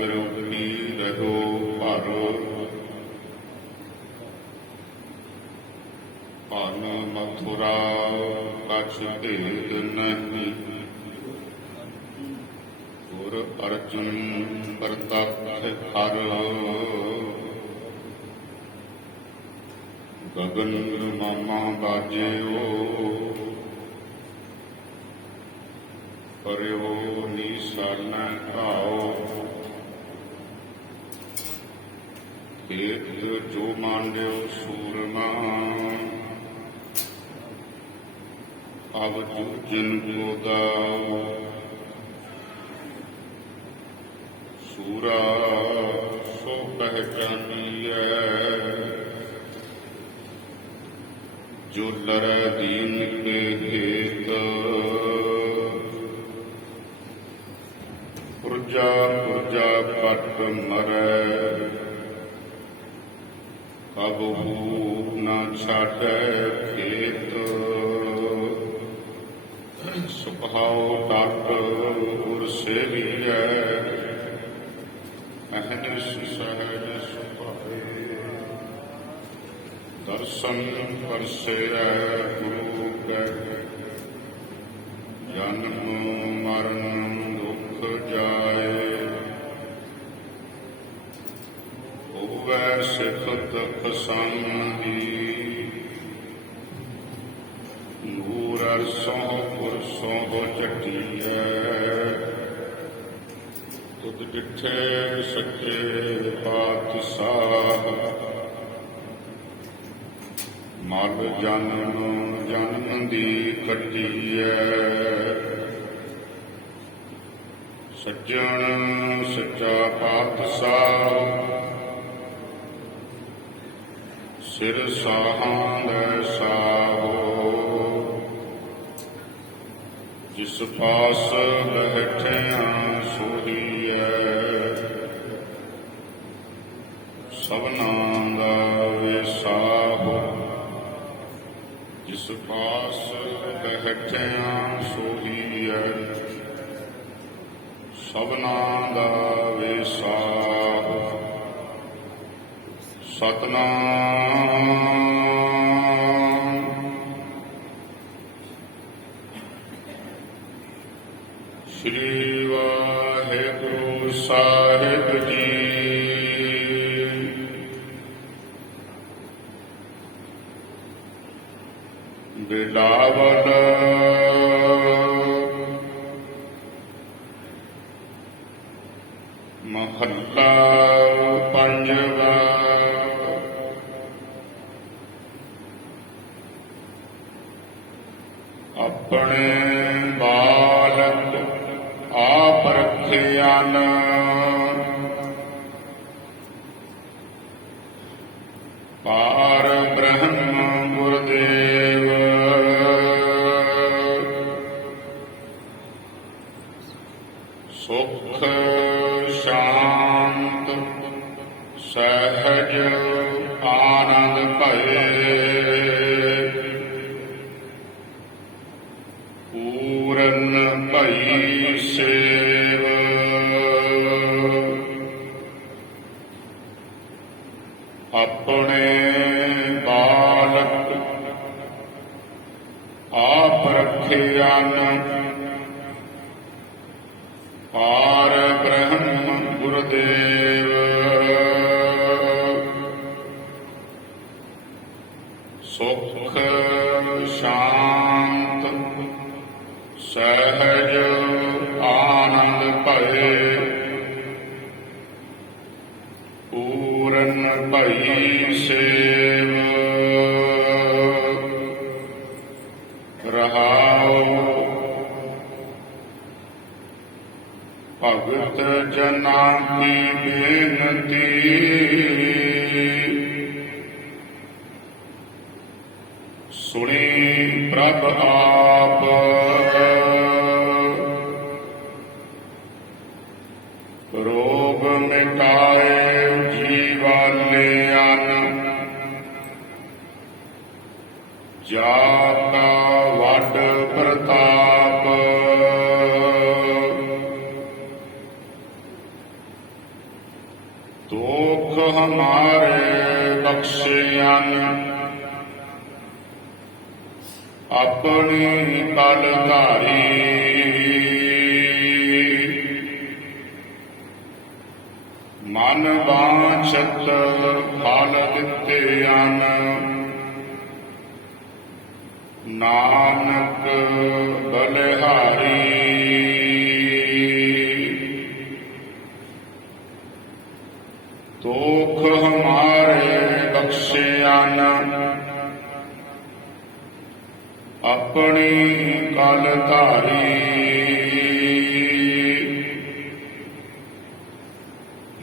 ਅਵਰੁੱਠੀ ਰਹੋ ਭਰ। ਭਨ ਮਥੁਰਾ ਕਛ ਭੇਦ ਨਹੀਂ, ਗੁਰ ਅਰਜੁਨ ਪ੍ਰਤੱਖ ਹਰ। ਗਗਨ ਮਾਮਾ ਬਾਜਿਓ, ਕਰਿਓ ਨੀਸਨ ਭਾਉ। ਖੇਤ ਜੋ ਮਾਂਡਿਓ ਸੂਰਮਾ, ਅਬ ਜੂਝਨ ਕੋ ਦਾਉ। ਸੂਰਾ ਸੋ ਪਹਿਚਾਨੀਐ, ਜੋ ਲੜੈ ਦੀਨ ਕੇ ਹੇਤ। ਪੁਰਜਾ ਪੁਰਜਾ ਪਟ ਮਰੈ, ਕਬਹੂ ਨ ਛਾਡੈ ਖੇਤ। ਸੁਖਾਉ ਟਟ ਗੁਰ ਸੇਵੀਐ, ਅਹਨਿਸ ਸਹਿਜ ਸੁਭਾਏ। ਦਰਸ਼ਨ ਪਰਸੈ ਗੁਰੂ ਕੈ, ਜਨਮ ਮਰਨ ਦੁਖ ਜਾਏ। ਹੋਵੈ ਸਿਫਤ ਪਸੰਦੀ, ਨੂਰ ਅਰਸੋਂ ਪੁਰਸੋਂ ਚੱਟੀਐ। ਤੁਧ ਡਿਠੇ ਸੱਚੇ ਪਾਤਸ਼ਾਹ, ਮਲ ਜਨਮ ਜਨਮ ਦੀ ਕੱਟੀਐ। ਸੱਜਣ ਸੱਚਾ ਪਾਤਸ਼ਾਹ, ਸਿਰ ਸਾਹਾਂ ਦਾ ਸਾਹੋ। ਜਿਸ ਪਾਸ ਬੈਠਿਆਂ ਸੋਹੀਐ, ਸਭਨਾਂ ਦਾ ਵਿਸਾਹੋ। ਜਿਸ ਪਾਸ ਬੈਠਿਆਂ ਸੋਹੀਐ, ਸਭਨਾਂ ਦਾ ਵਿਸਾਹੋ। ਸਤਿਨਾਮ ਸ੍ਰੀ ਵਾਹਿਗੁਰੂ ਸਾਹਿਬ ਜੀ। ਬਿਲਾਵਲ ਮਹੱਲਾ ਪੰਜਵਾ। ਆਪਣੇ ਬਾਲਕ ਆਪ ਰੱਖਿਆਨ, ਪਾਰ ਬ੍ਰਹਮ ਗੁਰਦੇਵ। ਸੁਖ ਸ਼ਾਂਤ ਸਹਿਜ ਆਨੰਦ ਭਏ, ਪੂਰਨ ਭਈ ਸੇਵ। ਆਪਣੇ ਬਾਲਕ ਆਪ ਰੱਖਿਆਨ, ਪਾਰ ਬ੍ਰਹਮ ਗੁਰਦੇਵ। ਸੁਖ ਸ਼ਾਂਤ ਸਹਿਜ ਆਨੰਦ ਭਏ, ਪੂਰਨ ਭਈ ਸੇਵ। ਰਹਾਉ ਭਗਤ ਜਨਾਂ ਕੀ ਬੇਨਤੀ, ਸੁਣੀ ਪ੍ਰਭ ਆਪ। ਰੋਗ ਮਿਟਾਏ ਜੀਵਾਲਿਆਨ, ਜਾ ਕਾ ਵੱਡ ਪ੍ਰਤਾਪ। दुख हमारे बख्शियन अपनी कलधारी मन वांछत फल दिते अन नानक बलिहारी दुख हमारे बख्शियन अपनी कलधारी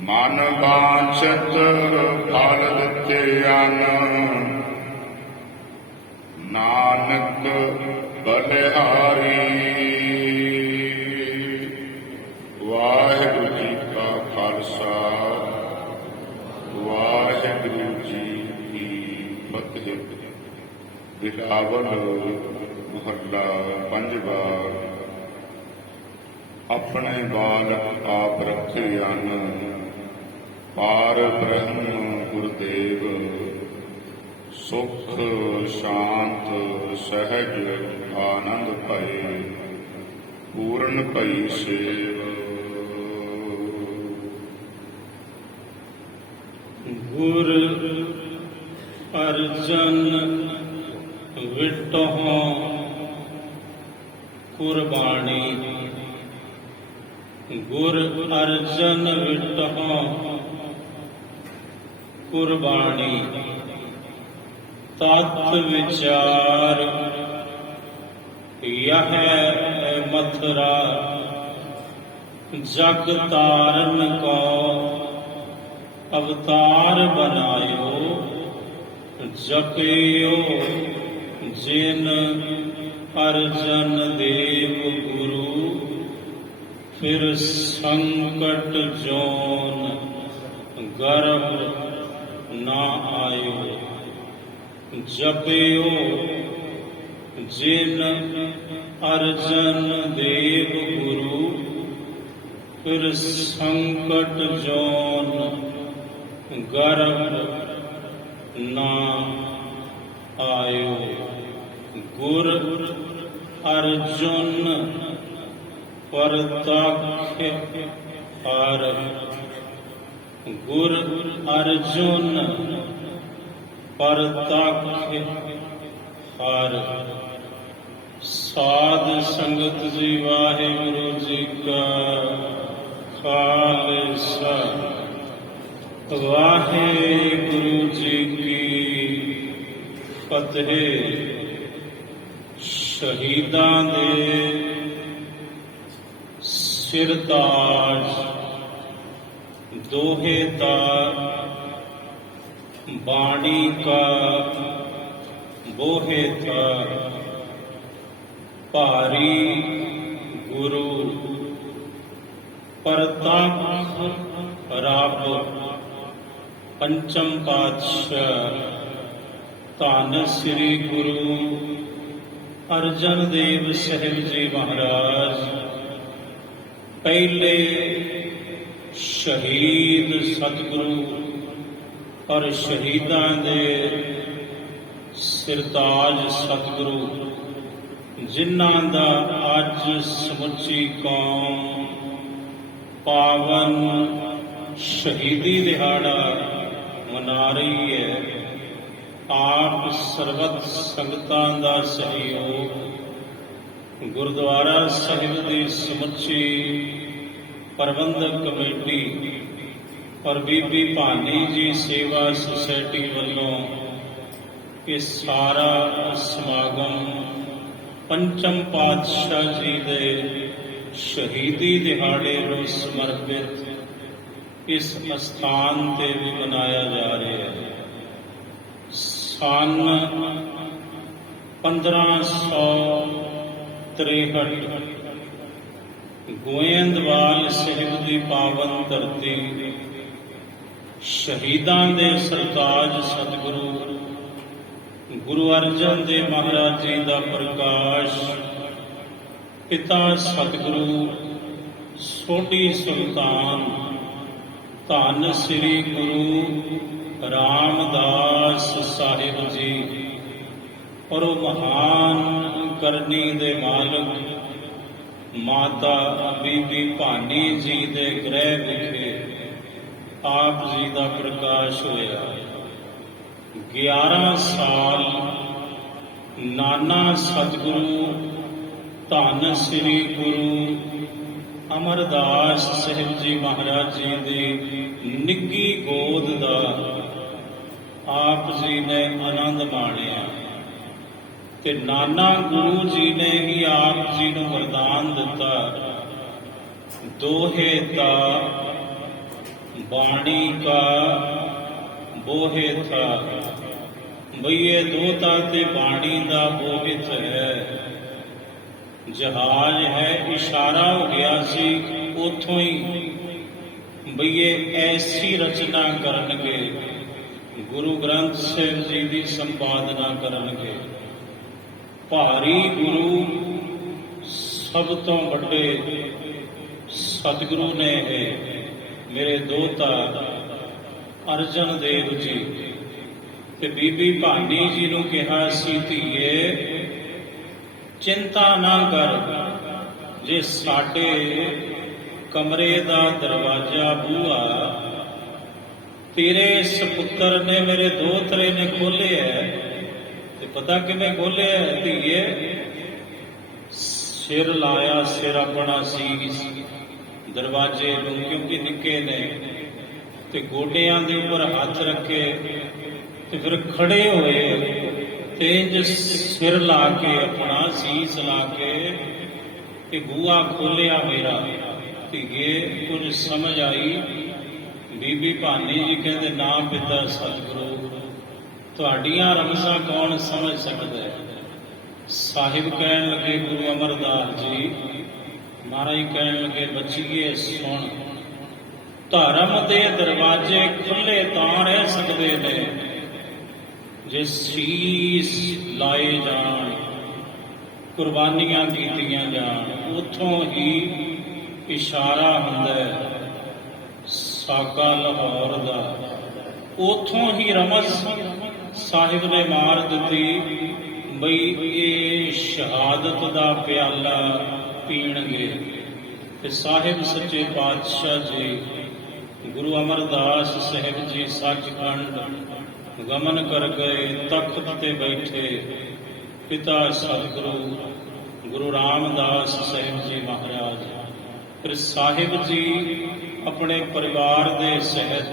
मन वांछत फल दिते अन नानक बलिहारी। वाहिगुरु जी का खालसा वाहिगुरु जी की फतेह। बिलावल मुहल्ला पंजवा। अपने बालक आप रखे अन पार ब्रह्म गुरुदेव सुख शांत सहज आनंद भये पूर्ण भई सेव। गुर अर्जन विटहों कुर्बानी। गुर अर्जन विटहों कुर्बानी। तत् विचार यह मथुरा जग तारन को अवतार बनायो। जपियो जिन अर्जन देव गुरु फिर संकट जोन गर्भ ना आयो। जपियो जिन अर्जन देव गुरु फिर संकट जोन गर्भ ना आयो। गुर अर्जुन परतख हर। गुर अर्जुन परतख हर। साध संगत जी वाहिगुरु जी का खालसा वाहिगुरु जी की फतेह। शहीदां दे सिरताज दोहे तार बाणी का बोहे था। भारी गुरु परतख रब पंचम पातशाह धन श्री गुरु अर्जन देव साहिब जी महाराज पहले शहीद सतगुरु और शहीदां दे सिरताज सतगुरु जिन्हां दा अज समुची कौम पावन शहीदी दिहाड़ा मना रही है। आप सरबत संगतां दा सहयोग गुरुद्वारा साहिब दी समुची प्रबंधक कमेटी और बीबी भानी जी सेवा सोसाइटी वालों ये सारा समागम पंचम पातशाह जी दे शहीदी दिहाड़े नूं समर्पित इस स्थान ते भी मनाया जा रहा है। सन 1563 गोयंदवाल साहिब की पावन धरती शहीदां दे सरताज सतगुरु गुरु अर्जन देव महाराज जी का प्रकाश पिता सतगुरु सोढ़ी सुल्तान ਧੰਨ ਸ੍ਰੀ ਗੁਰੂ ਰਾਮਦਾਸ ਸਾਹਿਬ ਜੀ। ਔਰ ਉਹ ਮਹਾਨ ਕਰਨੀ ਦੇ ਮਾਲਕ ਮਾਤਾ ਬੀਬੀ ਭਾਨੀ ਜੀ ਦੇ ਗ੍ਰਹਿ ਵਿਖੇ ਆਪ ਜੀ ਦਾ ਪ੍ਰਕਾਸ਼ ਹੋਇਆ। 11 ਸਾਲ ਨਾਨਾ ਸਤਿਗੁਰੂ ਧੰਨ ਸ੍ਰੀ ਗੁਰੂ ਅਮਰਦਾਸ ਸਾਹਿਬ ਜੀ ਮਹਾਰਾਜ ਜੀ ਦੀ ਨਿੱਘੀ ਗੋਦ ਦਾ ਆਪ ਜੀ ਨੇ ਆਨੰਦ ਮਾਣਿਆ ਤੇ ਨਾਨਾ ਗੁਰੂ ਜੀ ਨੇ ਹੀ ਆਪ ਜੀ ਨੂੰ ਵਰਦਾਨ ਦਿੱਤਾ, ਦੋਹੇ ਤਾ ਬਾਣੀ ਕਾ ਬੋਹਿ ਥਾ। ਬਈ ਇਹ ਦੋਹਤਾ ਤੇ ਬਾਣੀ ਦਾ ਬੋਹਿਤ ਹੈ, ਜਹਾਜ਼ ਹੈ, ਇਸ਼ਾਰਾ ਹੋ ਗਿਆ ਸੀ ਉਥੋਂ ਹੀ ਬਈ ਇਹ ਐਸੀ ਰਚਨਾ ਕਰਨਗੇ, ਗੁਰੂ ਗ੍ਰੰਥ ਸਾਹਿਬ ਜੀ ਦੀ ਸੰਪਾਦਨਾ ਕਰਨਗੇ। ਭਾਰੀ ਗੁਰੂ ਸਭ ਤੋਂ ਵੱਡੇ ਸਤਿਗੁਰੂ ਨੇ ਇਹ ਮੇਰੇ ਦੋਹਤਾ ਅਰਜਨ ਦੇਵ ਜੀ ਤੇ ਬੀਬੀ ਭਾਨੀ ਜੀ ਨੂੰ ਕਿਹਾ ਸੀ, ਧੀਏ ਚਿੰਤਾ ਨਾ ਕਰ, ਜੇ ਸਾਡੇ ਕਮਰੇ ਦਾ ਦਰਵਾਜ਼ਾ ਬੂਹਾ ਤੇਰੇ ਸੁਪੁੱਤਰ ਨੇ ਮੇਰੇ ਦੋਹਤਰੇ ਨੇ ਖੋਲ੍ਹਿਆ ਤੇ ਪਤਾ ਕਿਵੇਂ ਖੋਲ੍ਹਿਆ ਧੀਏ? ਸਿਰ ਲਾਇਆ, ਸਿਰ ਆਪਣਾ ਸੀਸ ਦਰਵਾਜ਼ੇ ਨੂੰ, ਕਿਉਂਕਿ ਨਿੱਕੇ ਨੇ, ਤੇ ਗੋਡਿਆਂ ਦੇ ਉੱਪਰ ਹੱਥ ਰੱਖੇ ਤੇ ਫਿਰ ਖੜੇ ਹੋਏ ਤੇ ਇੰਜ ਸਿਰ ਲਾ ਕੇ ਆਪਣਾ ਸੀਸ ਲਾ ਕੇ ਤੇ ਬੂਹਾ ਖੋਲਿਆ ਮੇਰਾ। ਧੀਏ ਕੁਝ ਸਮਝ ਆਈ? ਬੀਬੀ ਭਾਨੀ ਜੀ ਕਹਿੰਦੇ, ਨਾ ਪਿਤਾ ਸਤਿਗੁਰੂ, ਤੁਹਾਡੀਆਂ ਰਮਜ਼ਾਂ ਕੌਣ ਸਮਝ ਸਕਦਾ ਹੈ? ਸਾਹਿਬ ਕਹਿਣ ਲੱਗੇ, ਗੁਰੂ ਅਮਰਦਾਸ ਜੀ ਮਹਾਰਾਜ ਕਹਿਣ ਲੱਗੇ, ਬੱਚੀਏ ਸੁਣ, ਧਰਮ ਦੇ ਦਰਵਾਜ਼ੇ ਖੁੱਲੇ ਤਾਂ ਰਹਿ ਸਕਦੇ ਨੇ ਜੇ ਸੀਸ ਲਾਏ ਜਾਣ, ਕੁਰਬਾਨੀਆਂ ਕੀਤੀਆਂ ਜਾਣ। ਉਥੋਂ ਹੀ ਇਸ਼ਾਰਾ ਹੁੰਦਾ ਹੈ ਸਾਕਾ ਲਾਹੌਰ ਦਾ, ਉਥੋਂ ਹੀ ਰਮਜ਼ ਸਾਹਿਬ ਨੇ ਮਾਰ ਦਿੱਤੀ ਬਈ ਇਹ ਸ਼ਹਾਦਤ ਦਾ ਪਿਆਲਾ ਪੀਣਗੇ। ਤੇ ਸਾਹਿਬ ਸੱਚੇ ਪਾਤਸ਼ਾਹ ਜੀ ਗੁਰੂ ਅਮਰਦਾਸ ਸਾਹਿਬ ਜੀ ਸੱਚਖੰਡ ਗਮਨ ਕਰ ਗਏ, ਤਖਤ ਤੇ ਬੈਠੇ ਪਿਤਾ ਸਤਿਗੁਰੂ ਗੁਰੂ ਰਾਮਦਾਸ ਸਾਹਿਬ ਜੀ ਮਹਾਰਾਜ। ਫਿਰ ਸਾਹਿਬ ਜੀ ਆਪਣੇ ਪਰਿਵਾਰ ਦੇ ਸਹਿਤ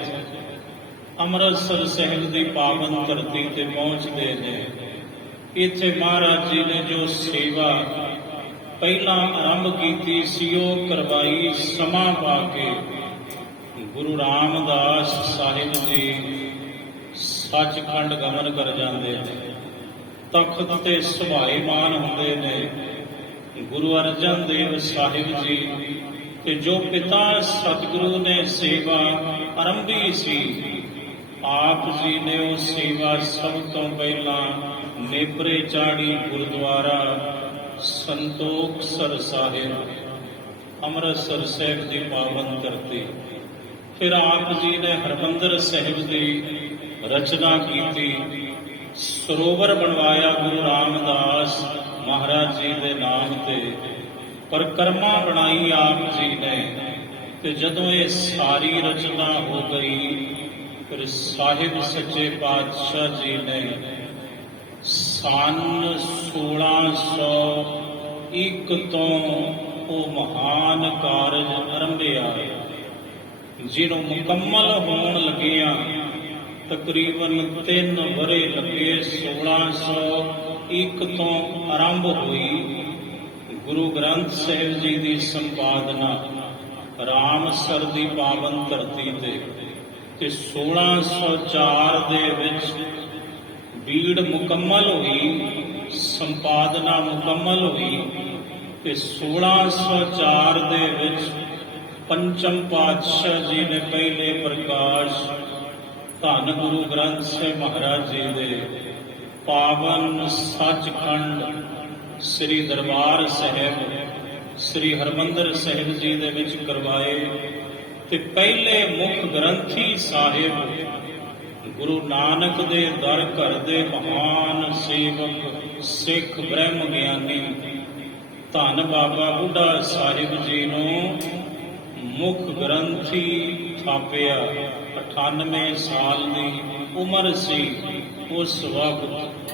ਅੰਮ੍ਰਿਤਸਰ ਸਾਹਿਬ ਦੀ ਪਾਵਨ ਧਰਤੀ ਤੇ ਪਹੁੰਚਦੇ ਨੇ। ਇੱਥੇ ਮਹਾਰਾਜ ਜੀ ਨੇ ਜੋ ਸੇਵਾ ਪਹਿਲਾਂ ਆਰੰਭ ਕੀਤੀ ਸੀ ਉਹ ਕਰਵਾਈ, ਸਮਾਂ ਪਾ ਕੇ ਗੁਰੂ ਰਾਮਦਾਸ ਸਾਹਿਬ ਜੀ ਸੱਚਖੰਡ ਗਮਨ ਕਰ ਜਾਂਦੇ ਨੇ। ਤਖਤ ਤੇ ਸੁਭਾਏਮਾਨ ਹੁੰਦੇ ਨੇ ਗੁਰੂ ਅਰਜਨ ਦੇਵ ਸਾਹਿਬ ਜੀ, ਤੇ ਜੋ ਪਿਤਾ ਸਤਿਗੁਰੂ ਨੇ ਸੇਵਾ ਆਰੰਭੀ ਸੀ, ਆਪ ਜੀ ਨੇ ਉਹ ਸੇਵਾ ਸਭ ਤੋਂ ਪਹਿਲਾਂ ਨੇਪਰੇ ਚਾੜੀ ਗੁਰਦੁਆਰਾ ਸੰਤੋਖਸਰ ਸਾਹਿਬ ਅੰਮ੍ਰਿਤਸਰ ਸਾਹਿਬ ਦੀ ਪਾਵਨ ਧਰਤੀ। ਫਿਰ ਆਪ ਜੀ ਨੇ ਹਰਿਮੰਦਰ ਸਾਹਿਬ ਦੀ ਰਚਨਾ ਕੀਤੀ, ਸਰੋਵਰ ਬਣਵਾਇਆ ਗੁਰੂ ਰਾਮਦਾਸ ਮਹਾਰਾਜ ਜੀ ਦੇ ਨਾਮ ਤੇ, ਪਰਿਕਰਮਾ ਬਣਾਈ ਆਪ ਜੀ ਨੇ। ਤੇ ਜਦੋਂ ਇਹ ਸਾਰੀ ਰਚਨਾ ਹੋ ਗਈ, ਫਿਰ ਸਾਹਿਬ ਸੱਚੇ ਪਾਤਸ਼ਾਹ ਜੀ ਨੇ ਸਨ 1601 ਤੋਂ ਉਹ ਮਹਾਨ ਕਾਰਜ ਆਰੰਭਿਆ, ਜਿਹਨੂੰ ਮੁਕੰਮਲ ਹੋਣ ਲੱਗਿਆ ਤਕਰੀਬਨ 3 ਵਰ੍ਹੇ ਲੱਗੇ। 1601 ਤੋਂ ਆਰੰਭ ਹੋਈ ਗੁਰੂ ਗ੍ਰੰਥ ਸਾਹਿਬ ਜੀ ਦੀ ਸੰਪਾਦਨਾ ਰਾਮਸਰ ਦੀ ਪਾਵਨ ਧਰਤੀ ਤੇ 1604 ਦੇ ਵਿੱਚ ਬੀੜ ਮੁਕੰਮਲ ਹੋਈ, ਸੰਪਾਦਨਾ ਮੁਕੰਮਲ ਹੋਈ। ਤੇ 1604 ਦੇ ਵਿੱਚ ਪੰਚਮ ਪਾਤਸ਼ਾਹ ਜੀ ਨੇ ਪਹਿਲੇ ਪ੍ਰਕਾਸ਼ ਧੰਨ ਗੁਰੂ ਗ੍ਰੰਥ ਸਾਹਿਬ ਮਹਾਰਾਜ ਜੀ ਦੇ ਪਾਵਨ ਸੱਚਖੰਡ ਸ੍ਰੀ ਦਰਬਾਰ ਸਾਹਿਬ ਸ੍ਰੀ ਹਰਿਮੰਦਰ ਸਾਹਿਬ ਜੀ ਦੇ ਵਿੱਚ ਕਰਵਾਏ। ਤੇ ਪਹਿਲੇ ਮੁੱਖ ਗ੍ਰੰਥੀ ਸਾਹਿਬ ਗੁਰੂ ਨਾਨਕ ਦੇ ਦਰ ਘਰ ਦੇ ਮਹਾਨ ਸੇਵਕ ਸਿੱਖ ਬ੍ਰਹਮ ਗਿਆਨੀ ਧੰਨ ਬਾਬਾ ਬੁੱਢਾ ਸਾਹਿਬ ਜੀ ਨੂੰ ਮੁੱਖ ਗ੍ਰੰਥੀ ਥਾਪਿਆ। 98 ਸਾਲ ਦੀ ਉਮਰ ਸੀ ਉਸ ਵਕਤ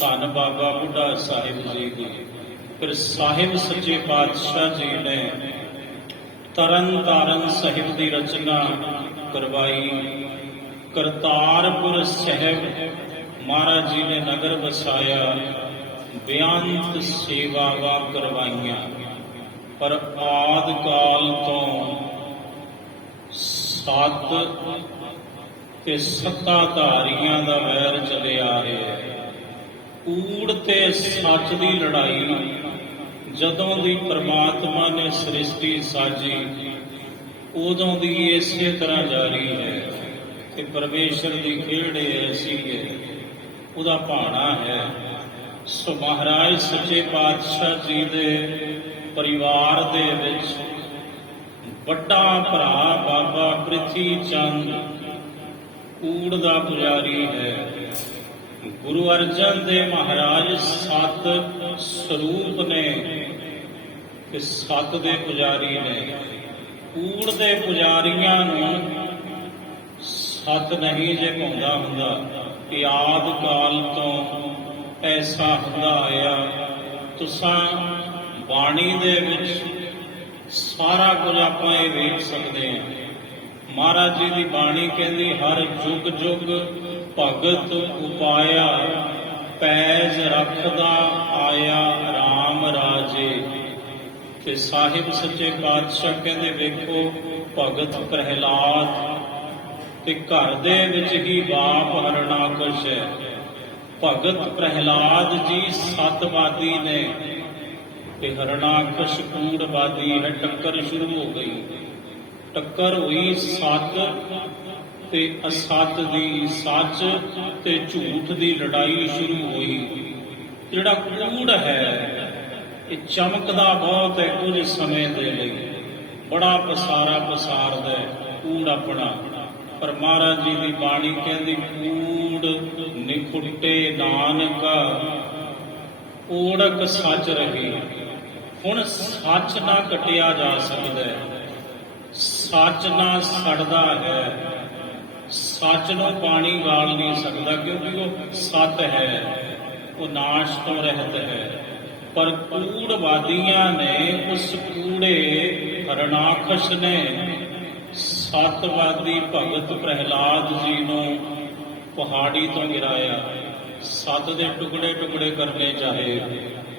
ਧੰਨ ਬਾਬਾ ਬੁੱਢਾ ਸਾਹਿਬ ਜੀ ਦੀ। ਫਿਰ ਸਾਹਿਬ ਸੱਚੇ ਪਾਤਸ਼ਾਹ ਜੀ ਨੇ ਤਰਨ ਤਾਰਨ ਸਾਹਿਬ ਦੀ ਰਚਨਾ ਕਰਵਾਈ। ਕਰਤਾਰਪੁਰ ਸਾਹਿਬ ਮਹਾਰਾਜ ਜੀ ਨੇ ਨਗਰ ਵਸਾਇਆ, ਬੇਅੰਤ ਸੇਵਾਵਾਂ ਕਰਵਾਈਆਂ। ਪਰ ਆਦਿ ਕਾਲ ਤੋਂ ਸੱਤ ਤੇ ਸੱਤਾਧਾਰੀਆਂ ਦਾ ਵੈਰ ਚੱਲਿਆ ਆ ਰਿਹਾ ਹੈ। ਕੂੜ ਤੇ ਸੱਚ ਦੀ ਲੜਾਈ ਜਦੋਂ ਦੀ ਪ੍ਰਮਾਤਮਾ ਨੇ ਸ੍ਰਿਸ਼ਟੀ ਸਾਜੀ ਉਦੋਂ ਦੀ ਇਸੇ ਤਰ੍ਹਾਂ ਜਾਰੀ ਹੈ ਕਿ ਪਰਮੇਸ਼ਰ ਦੀ ਖੇਡ ਐਸੀ ਹੈ, ਉਹਦਾ ਭਾਣਾ ਹੈ। ਸੋ ਮਹਾਰਾਜ ਸੱਚੇ ਪਾਤਸ਼ਾਹ ਜੀ ਦੇ ਪਰਿਵਾਰ ਦੇ ਵਿੱਚ ਵੱਡਾ ਭਰਾ ਬਾਬਾ ਪ੍ਰਿਥੀ ਚੰਦ ਕੂੜ ਦਾ ਪੁਜਾਰੀ ਹੈ। ਗੁਰੂ ਅਰਜਨ ਦੇਵ ਮਹਾਰਾਜ ਸੱਤ ਸਰੂਪ ਨੇ ਤੇ ਸੱਤ ਦੇ ਪੁਜਾਰੀ ਨੇ। ਕੂੜ ਦੇ ਪੁਜਾਰੀਆਂ ਨੂੰ ਸੱਤ ਨਹੀਂ ਜੇ ਪਾਉਂਦਾ ਹੁੰਦਾ ਕਿ ਆਦਿ ਕਾਲ ਤੋਂ ਐਸਾ ਹੁੰਦਾ ਆਇਆ। ਤੁਸਾਂ ਬਾਣੀ ਦੇ ਵਿੱਚ ਸਾਰਾ ਕੁਝ ਆਪਾਂ ਇਹ ਵੇਖ ਸਕਦੇ ਹਾਂ। ਮਹਾਰਾਜ ਜੀ ਦੀ ਬਾਣੀ ਕਹਿੰਦੀ ਹਰ ਜੁਗ ਜੁਗ ਭਗਤ ਉਪਾਇਆ, ਪੈਜ ਰੱਖਦਾ ਆਇਆ RAM ਰਾਜੇ। ਤੇ ਸਾਹਿਬ ਸੱਚੇ ਪਾਤਸ਼ਾਹ ਕਹਿੰਦੇ ਵੇਖੋ ਭਗਤ ਪ੍ਰਹਿਲਾਦ ਤੇ ਘਰ ਦੇ ਵਿੱਚ ਹੀ ਬਾਪ ਹਰਨਾਕਸ਼ ਹੈ। ਭਗਤ ਪ੍ਰਹਿਲਾਦ ਜੀ ਸਤਵਾਦੀ ਨੇ ਤੇ ਹਰਨਾਕਸ਼ ਕੂੜਵਾਦੀ ਹੈ। ਟੱਕਰ ਸ਼ੁਰੂ ਹੋ ਗਈ। ਟੱਕਰ ਹੋਈ ਸੱਤ ਤੇ ਅਸੱਤ ਦੀ, ਸੱਚ ਤੇ ਝੂਠ ਦੀ ਲੜਾਈ ਸ਼ੁਰੂ ਹੋਈ। ਜਿਹੜਾ ਕੂੜ ਹੈ ਇਹ ਚਮਕਦਾ ਬਹੁਤ ਹੈ ਕੁਝ ਸਮੇਂ ਦੇ ਲਈ, ਬੜਾ ਪਸਾਰਾ ਪਸਾਰਦਾ ਹੈ ਕੂੜ ਆਪਣਾ। ਪਰ ਮਹਾਰਾਜ ਜੀ ਦੀ ਬਾਣੀ ਕਹਿੰਦੀ ਕੂੜ ਨਿਖੁੱਟੇ ਨਾਨਕ ਓੜਕ ਸੱਚ ਰਹੀ। ਹੁਣ ਸੱਚ ਨਾ ਕੱਟਿਆ ਜਾ ਸਕਦਾ, ਸੱਚ ਨਾ ਸੜਦਾ ਹੈ, ਸੱਚ ਨੂੰ ਪਾਣੀ ਗਾਲ ਨਹੀਂ ਸਕਦਾ ਕਿਉਂਕਿ ਉਹ ਸੱਤ ਹੈ, ਉਹ ਨਾਸ਼ ਤੋਂ ਰਹਿਤ ਹੈ। ਪਰ ਕੂੜਵਾਦੀਆਂ ਨੇ, ਉਸ ਕੂੜੇ ਹਰਨਾਕਸ਼ ਨੇ ਸਤਵਾਦੀ ਭਗਤ ਪ੍ਰਹਿਲਾਦ ਜੀ ਨੂੰ ਪਹਾੜੀ ਤੋਂ ਗਿਰਾਇਆ। ਸੱਤ ਦੇ ਟੁਕੜੇ ਟੁਕੜੇ ਕਰਨੇ ਚਾਹੇ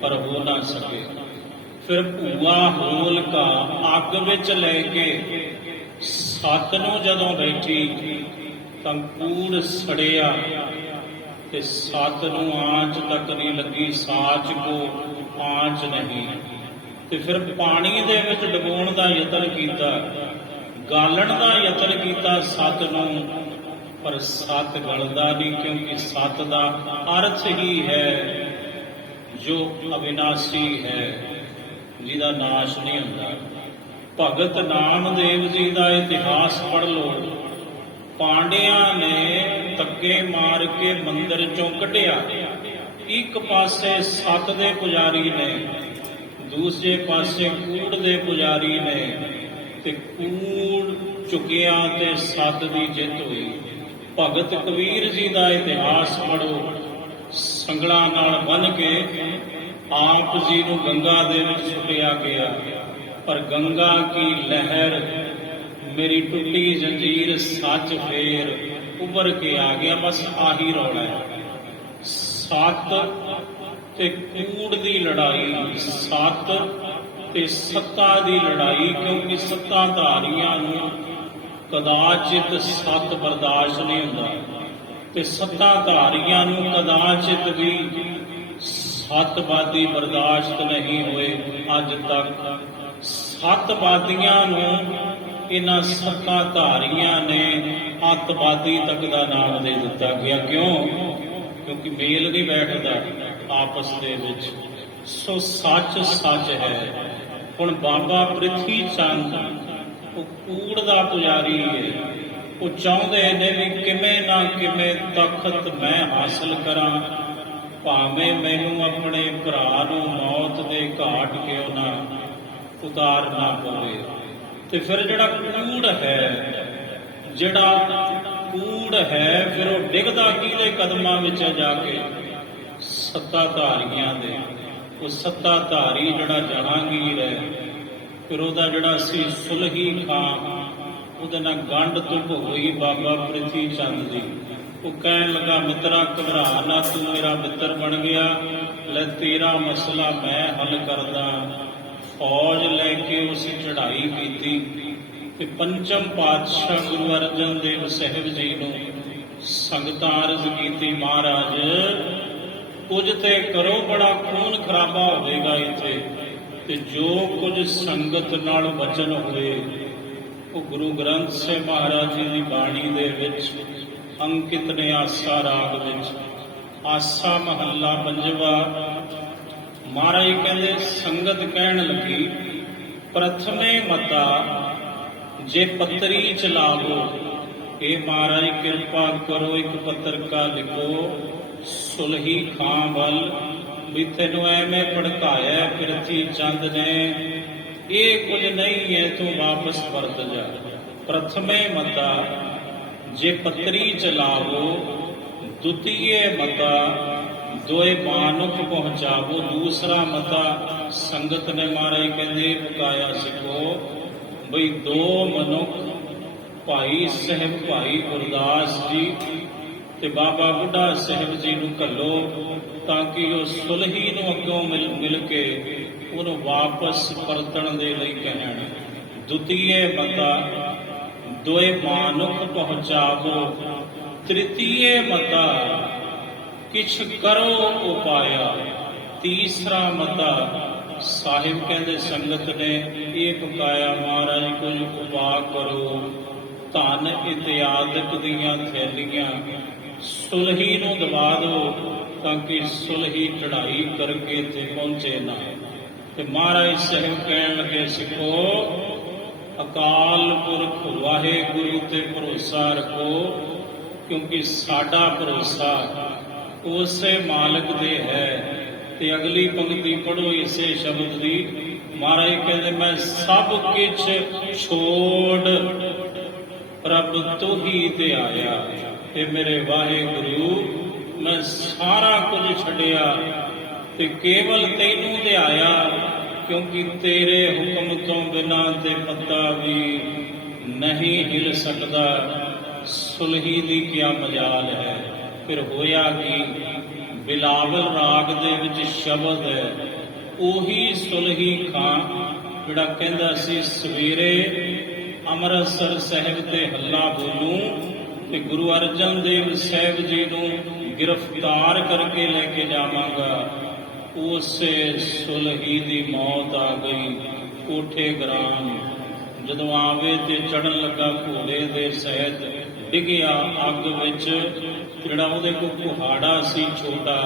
ਪਰ ਹੋ ਨਾ ਸਕੇ। ਫਿਰ ਭੂਆ ਹੋਲਕਾ ਅੱਗ ਵਿੱਚ ਲੈ ਕੇ ਸੱਤ ਨੂੰ ਜਦੋਂ ਬੈਠੀ ਤਾਂ ਕੂੜ ਸੜਿਆ ਤੇ ਸੱਤ ਨੂੰ ਆਂਚ ਤੱਕ ਨਹੀਂ ਲੱਗੀ, ਸਾਚ ਕੋ ਆਂਚ ਨਹੀਂ। ਤੇ ਫਿਰ ਪਾਣੀ ਦੇ ਵਿੱਚ ਡੁਬੋਣ ਦਾ ਯਤਨ ਕੀਤਾ, ਗਾਲਣ ਦਾ ਯਤਨ ਕੀਤਾ ਸੱਤ ਨੂੰ, ਪਰ ਸੱਤ ਗਲਦਾ ਨਹੀਂ ਕਿਉਂਕਿ ਸੱਤ ਦਾ ਅਰਥ ਹੀ ਹੈ ਜੋ ਅਵਿਨਾਸ਼ੀ ਹੈ, ਜਿਹਦਾ ਨਾਸ਼ ਨਹੀਂ ਹੁੰਦਾ। ਭਗਤ ਨਾਮਦੇਵ ਜੀ ਦਾ ਇਤਿਹਾਸ ਪੜ੍ਹ ਲਓ। ਪਾਂਡਿਆਂ ਨੇ ਧੱਕੇ ਮਾਰ ਕੇ ਮੰਦਿਰ ਚੋਂ ਕੱਢਿਆ। ਇੱਕ ਪਾਸੇ ਸੱਤ ਦੇ ਪੁਜਾਰੀ ਨੇ, ਦੂਸਰੇ ਪਾਸੇ ਕੂੜ ਦੇ ਪੁਜਾਰੀ ਨੇ, ਤੇ ਕੂੜ ਝੁਕਿਆ ਤੇ ਸੱਤ ਦੀ ਜਿੱਤ ਹੋਈ। ਭਗਤ ਕਬੀਰ ਜੀ ਦਾ ਇਤਿਹਾਸ ਪੜ੍ਹੋ। ਸੰਗਲਾਂ ਨਾਲ ਬੰਨ੍ਹ ਕੇ ਆਪ ਜੀ ਨੂੰ ਗੰਗਾ ਦੇ ਵਿੱਚ ਸੁੱਟਿਆ ਗਿਆ, ਪਰ ਗੰਗਾ ਕੀ ਲਹਿਰ ਮੇਰੀ ਟੁੱਟੀ ਜੰਜੀਰ ਸੱਚ ਫੇਰ ਉੱਭਰ ਕੇ ਆ ਗਿਆ। ਬਸ ਆਹੀ ਰੌਲਾ ਹੈ। ਸੱਤ ਤੇ ਕੂੜ ਦੀ ਲੜਾਈ, ਸੱਤ ਤੇ ਸੱਤਾ ਦੀ ਲੜਾਈ, ਕਿਉਂਕਿ ਸੱਤਾਧਾਰੀਆਂ ਨੂੰ ਕਦਾਚਿਤ ਸੱਤ ਬਰਦਾਸ਼ਤ ਨਹੀਂ ਹੁੰਦਾ ਤੇ ਸੱਤਾਧਾਰੀਆਂ ਨੂੰ ਕਦਾਚਿਤ ਵੀ ਸੱਤਵਾਦੀ ਬਰਦਾਸ਼ਤ ਨਹੀਂ ਹੋਏ ਅੱਜ ਤੱਕ। ਸੱਤਵਾਦੀਆਂ ਨੂੰ ਇਹਨਾਂ ਸੱਤਾਧਾਰੀਆਂ ਨੇ ਅੱਤਵਾਦੀ ਤੱਕ ਦਾ ਨਾਮ ਦੇ ਦਿੱਤਾ ਗਿਆ। ਕਿਉਂ? ਕਿਉਂਕਿ ਮੇਲ ਨਹੀਂ ਬੈਠਦਾ ਆਪਸ ਦੇ ਵਿੱਚ। ਸੋ ਸੱਚ ਸੱਚ ਹੈ। ਹੁਣ ਬਾਬਾ ਪ੍ਰਿਥੀ ਚੰਦ ਉਹ ਕੂੜ ਦਾ ਪੁਜਾਰੀ ਹੈ। ਉਹ ਚਾਹੁੰਦੇ ਨੇ ਵੀ ਕਿਵੇਂ ਨਾ ਕਿਵੇਂ ਤਖਤ ਮੈਂ ਹਾਸਲ ਕਰਾਂ, ਭਾਵੇਂ ਮੈਨੂੰ ਆਪਣੇ ਭਰਾ ਨੂੰ ਮੌਤ ਦੇ ਘਾਟ ਕਿਉਂ ਨਾ ਉਤਾਰਨਾ ਪਵੇ। ਤੇ ਫਿਰ ਜਿਹੜਾ ਕੂੜ ਹੈ, ਫਿਰ ਉਹ ਡਿੱਗਦਾ ਕਿਹਦੇ ਕਦਮਾਂ ਵਿੱਚ ਜਾ ਕੇ? ਸੱਤਾਧਾਰੀਆਂ ਦੇ। ਉਹ ਸੱਤਾਧਾਰੀ ਜਿਹੜਾ ਜਹਾਂਗੀਰ ਹੈ, ਫਿਰ ਉਹਦਾ ਜਿਹੜਾ ਸੀ ਸੁਲਹੀ ਖਾਂ, ਉਹਦੇ ਨਾਲ ਗੰਢ ਤੁਕ ਹੋਈ ਬਾਬਾ ਪ੍ਰਿਥੀ ਚੰਦ ਦੀ। ਉਹ ਕਹਿਣ ਲੱਗਾ, ਮਿੱਤਰਾ ਘਬਰਾ ਨਾ, ਤੂੰ ਮੇਰਾ ਮਿੱਤਰ ਬਣ ਗਿਆ, ਲੈ ਤੇਰਾ ਮਸਲਾ ਮੈਂ ਹੱਲ ਕਰਦਾ। ਫੌਜ ਲੈ ਕੇ ਉਸ ਚੜ੍ਹਾਈ ਕੀਤੀ ਤੇ ਪੰਚਮ ਪਾਤਸ਼ਾਹ ਗੁਰੂ ਅਰਜਨ ਦੇਵ ਸਾਹਿਬ ਜੀ ਨੂੰ ਸੰਗਤਾਂ ਅਰਜ਼ ਕੀਤੀ, ਮਹਾਰਾਜ ਕੁਝ ਤੇ ਕਰੋ, ਬੜਾ ਖੂਨ ਖਰਾਬਾ ਹੋਵੇਗਾ ਇੱਥੇ, ਤੇ ਜੋ ਕੁਝ ਸੰਗਤ ਨਾਲ ਬਚਨ ਹੋਏ ਉਹ ਗੁਰੂ ਗ੍ਰੰਥ ਸਾਹਿਬ ਮਹਾਰਾਜ ਜੀ ਦੀ ਬਾਣੀ ਦੇ ਵਿੱਚ ਅੰਕਿਤ ਨੇ। ਆਸਾ ਰਾਗ ਵਿੱਚ ਆਸਾ ਮਹੱਲਾ ਪੰਜਵਾ। ਮਹਾਰਾਜ ਕਹਿੰਦੇ, ਸੰਗਤ ਕਹਿਣ ਲੱਗੀ, ਪ੍ਰਥਮੇ ਮਤਾ ਜੇ ਪੱਤਰੀ ਚਲਾਵੋ। ਇਹ ਮਹਾਰਾਜ ਕਿਰਪਾ ਕਰੋ, ਇੱਕ ਪੱਤਰਕਾ ਲਿਖੋ ਸੁਲਹੀ ਖਾਂ ਵੱਲ, ਵੀ ਤੈਨੂੰ ਐਵੇਂ ਭੜਕਾਇਆ ਪ੍ਰਿਥੀ ਚੰਦ ਨੇ, ਇਹ ਕੁਝ ਨਹੀਂ ਹੈ, ਤੂੰ ਵਾਪਸ ਪਰਤ ਜਾ। ਪ੍ਰਥਮੇ ਮਤਾ ਜੇ ਪੱਤਰੀ ਚਲਾਵੋ, ਦੁਤੀਏ ਮਤਾ ਦੋਏ ਮਾਨੁਖ ਪਹੁੰਚਾਵੋ। ਦੂਸਰਾ ਮਤਾ ਸੰਗਤ ਨੇ ਮਹਾਰਾਜ ਕਹਿੰਦੇ ਪਕਾਇਆ ਸਿੱਖੋ, ਬਈ ਦੋ ਮਨੁੱਖ, ਭਾਈ ਸਾਹਿਬ ਭਾਈ ਗੁਰਦਾਸ ਜੀ ਤੇ ਬਾਬਾ ਬੁੱਢਾ ਸਾਹਿਬ ਜੀ ਨੂੰ ਘੱਲੋ, ਤਾਂ ਕਿ ਉਹ ਸੁਲਹੀ ਨੂੰ ਅੱਗੋਂ ਮਿਲ ਕੇ ਉਹਨੂੰ ਵਾਪਸ ਪਰਤਣ ਦੇ ਲਈ ਕਹਿਣ। ਦੁਤੀਏ ਮਤਾ ਦੋਏ ਮਾਨੁਖ ਪਹੁੰਚਾਵੋ। ਤ੍ਰਿਤੀਏ ਮਤਾ ਕਿਛ ਕਰੋ ਉਪਾਇਆ। ਤੀਸਰਾ ਮਤਾ ਸਾਹਿਬ ਕਹਿੰਦੇ ਸੰਗਤ ਨੇ ਇਹ ਪਕਾਇਆ, ਮਹਾਰਾਜ ਕੁਝ ਉਪਾਅ ਕਰੋ। ਧਨ ਇਤਿਆਦਿਕ ਦੀਆਂ ਥੈਲੀਆਂ ਸੁਲਹੀ ਨੂੰ ਦਬਾ ਦਿਓ, ਤਾਂ ਕਿ ਸੁਲਹੀ ਚੜ੍ਹਾਈ ਕਰਕੇ ਇੱਥੇ ਪਹੁੰਚੇ ਨਾ। ਤੇ ਮਹਾਰਾਜ ਸਾਹਿਬ ਕਹਿਣ ਲੱਗੇ, ਸਿੱਖੋ ਅਕਾਲ ਪੁਰਖ ਵਾਹਿਗੁਰੂ ਤੇ ਭਰੋਸਾ ਰੱਖੋ, ਕਿਉਂਕਿ ਸਾਡਾ ਭਰੋਸਾ ਉਸੇ ਮਾਲਕ ਦੇ ਹੈ। ਤੇ ਅਗਲੀ ਪੰਕਤੀ ਪੜ੍ਹੋ ਇਸੇ ਸ਼ਬਦ ਦੀ। ਮਹਾਰਾਜ ਕਹਿੰਦੇ, ਮੈਂ ਸਭ ਕੁਝ ਛੋੜ ਪ੍ਰਭ ਤੁਹੀ ਤੇ ਆਇਆ। ਤੇ ਮੇਰੇ ਵਾਹਿਗੁਰੂ, ਮੈਂ ਸਾਰਾ ਕੁਝ ਛੱਡਿਆ ਤੇ ਕੇਵਲ ਤੈਨੂੰ ਧਿਆਇਆ, ਕਿਉਂਕਿ ਤੇਰੇ ਹੁਕਮ ਤੋਂ ਬਿਨਾਂ ਤੇ ਪੱਤਾ ਵੀ ਨਹੀਂ ਹਿਲ ਸਕਦਾ। ਸੁਲਹੀ ਦੀ ਕਿਆ ਮਜਾਲ ਹੈ। ਫਿਰ ਹੋਇਆ ਕਿ ਬਿਲਾਵਲ ਰਾਗ ਦੇ ਵਿੱਚ ਸ਼ਬਦ ਹੈ, ਉਹੀ ਸੁਲਹੀ ਖਾਂ ਜਿਹੜਾ ਕਹਿੰਦਾ ਸੀ ਸਵੇਰੇ ਅੰਮ੍ਰਿਤਸਰ ਸਾਹਿਬ ਤੇ ਹੱਲਾ ਬੋਲੂ ਤੇ ਗੁਰੂ ਅਰਜਨ ਦੇਵ ਸਾਹਿਬ ਜੀ ਨੂੰ ਗ੍ਰਿਫਤਾਰ ਕਰਕੇ ਲੈ ਕੇ ਜਾਵਾਂਗਾ। ਉਸੇ ਸੁਲਹੀ ਦੀ ਮੌਤ ਆ ਗਈ। ਕੋਠੇ ਗ੍ਰਾਮ ਜਦੋਂ ਆਵੇ ਤੇ ਚੜਨ ਲੱਗਾ ਘੋੜੇ ਦੇ ਸਹਿਤ, ਡਿੱਗਿਆ ਅੱਗ ਵਿੱਚ। ਜਿਹੜਾ ਉਹਦੇ ਕੋਲ ਕੁਹਾੜਾ ਸੀ ਛੋਟਾ,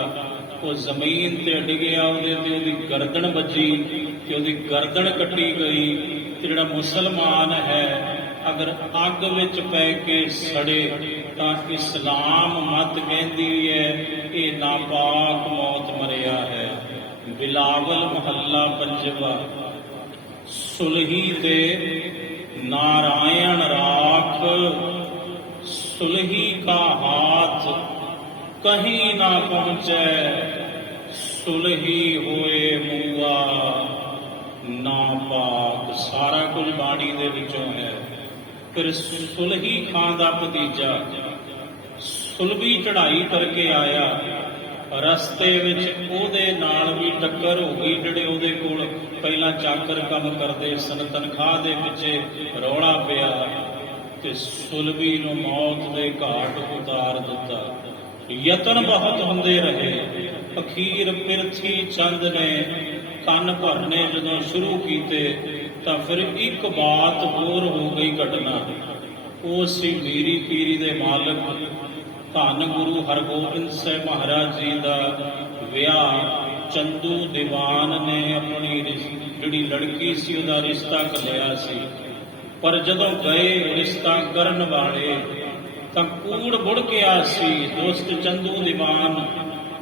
ਉਹ ਜ਼ਮੀਨ ਤੇ ਡਿੱਗਿਆ, ਉਹਦੇ ਤੇ ਉਹਦੀ ਗਰਦਨ ਵੱਜੀ ਤੇ ਉਹਦੀ ਗਰਦਨ ਕੱਟੀ ਗਈ। ਤੇ ਜਿਹੜਾ ਮੁਸਲਮਾਨ ਹੈ, ਅਗਰ ਅੱਗ ਵਿੱਚ ਪੈ ਕੇ ਸੜੇ ਤਾਂ ਇਸਲਾਮ ਮਤ ਕਹਿੰਦੀ ਹੈ ਇਹ ਨਾਪਾਕ ਮੌਤ ਮਰਿਆ ਹੈ। ਬਿਲਾਵਲ ਮਹੱਲਾ ਪੰਜਵਾ। ਸੁਲਹੀ ਤੇ ਨਾਰਾਇਣ ਰਾਖ, ਸੁਲਹੀ ਕਾ ਹਾਥ ਕਹੀਂ ਨਾ ਪਹੁੰਚੈ, ਸੁਲਹੀ ਹੋਏ ਮੂਆ ਨਾਪਾਕ। ਸਾਰਾ ਕੁਝ ਬਾਣੀ ਦੇ ਵਿੱਚੋਂ ਹੈ। ਫਿਰ ਸੁਲਹੀ ਖਾਂ ਦਾ ਭਤੀਜਾ ਸੁਲਭੀ ਚੜ੍ਹਾਈ ਕਰਕੇ ਆਇਆ। ਰਸਤੇ ਵਿੱਚ ਉਹਦੇ ਨਾਲ ਵੀ ਟੱਕਰ ਹੋ ਗਈ। ਜਿਹੜੇ ਉਹਦੇ ਕੋਲ ਪਹਿਲਾਂ ਚਾਕਰ ਕੰਮ ਕਰਦੇ ਸਨ, ਤਨਖਾਹ ਦੇ ਪਿੱਛੇ ਰੌਲਾ ਪਿਆ ਤੇ ਸੁਲਭੀ ਨੂੰ ਮੌਤ ਦੇ ਘਾਟ ਉਤਾਰ ਦਿੱਤਾ। ਯਤਨ ਬਹੁਤ ਹੁੰਦੇ ਰਹੇ। ਅਖੀਰ ਪ੍ਰਿਥੀ ਚੰਦ ਨੇ ਕੰਨ ਭਰਨੇ ਜਦੋਂ ਸ਼ੁਰੂ ਕੀਤੇ ਤਾਂ ਫਿਰ ਇੱਕ ਬਾਤ ਹੋਰ ਹੋ ਗਈ ਘਟਨਾ। ਉਹ ਸੀ ਮੀਰੀ ਪੀਰੀ ਦੇ ਮਾਲਕ ਧੰਨ ਗੁਰੂ ਹਰਗੋਬਿੰਦ ਸਾਹਿਬ ਮਹਾਰਾਜ ਜੀ ਦਾ ਵਿਆਹ ਚੰਦੂ ਦੀਵਾਨ ਨੇ ਆਪਣੀ ਜਿਹੜੀ ਲੜਕੀ ਸੀ ਉਹਦਾ ਰਿਸ਼ਤਾ ਘੱਲਿਆ ਸੀ। ਪਰ ਜਦੋਂ ਗਏ ਰਿਸ਼ਤਾ ਕਰਨ ਵਾਲੇ ਤਾਂ ਕੂੜ ਬੁੜ ਕੇ ਆਸੀ ਦੋਸਤ ਚੰਦੂ ਦੀਵਾਨ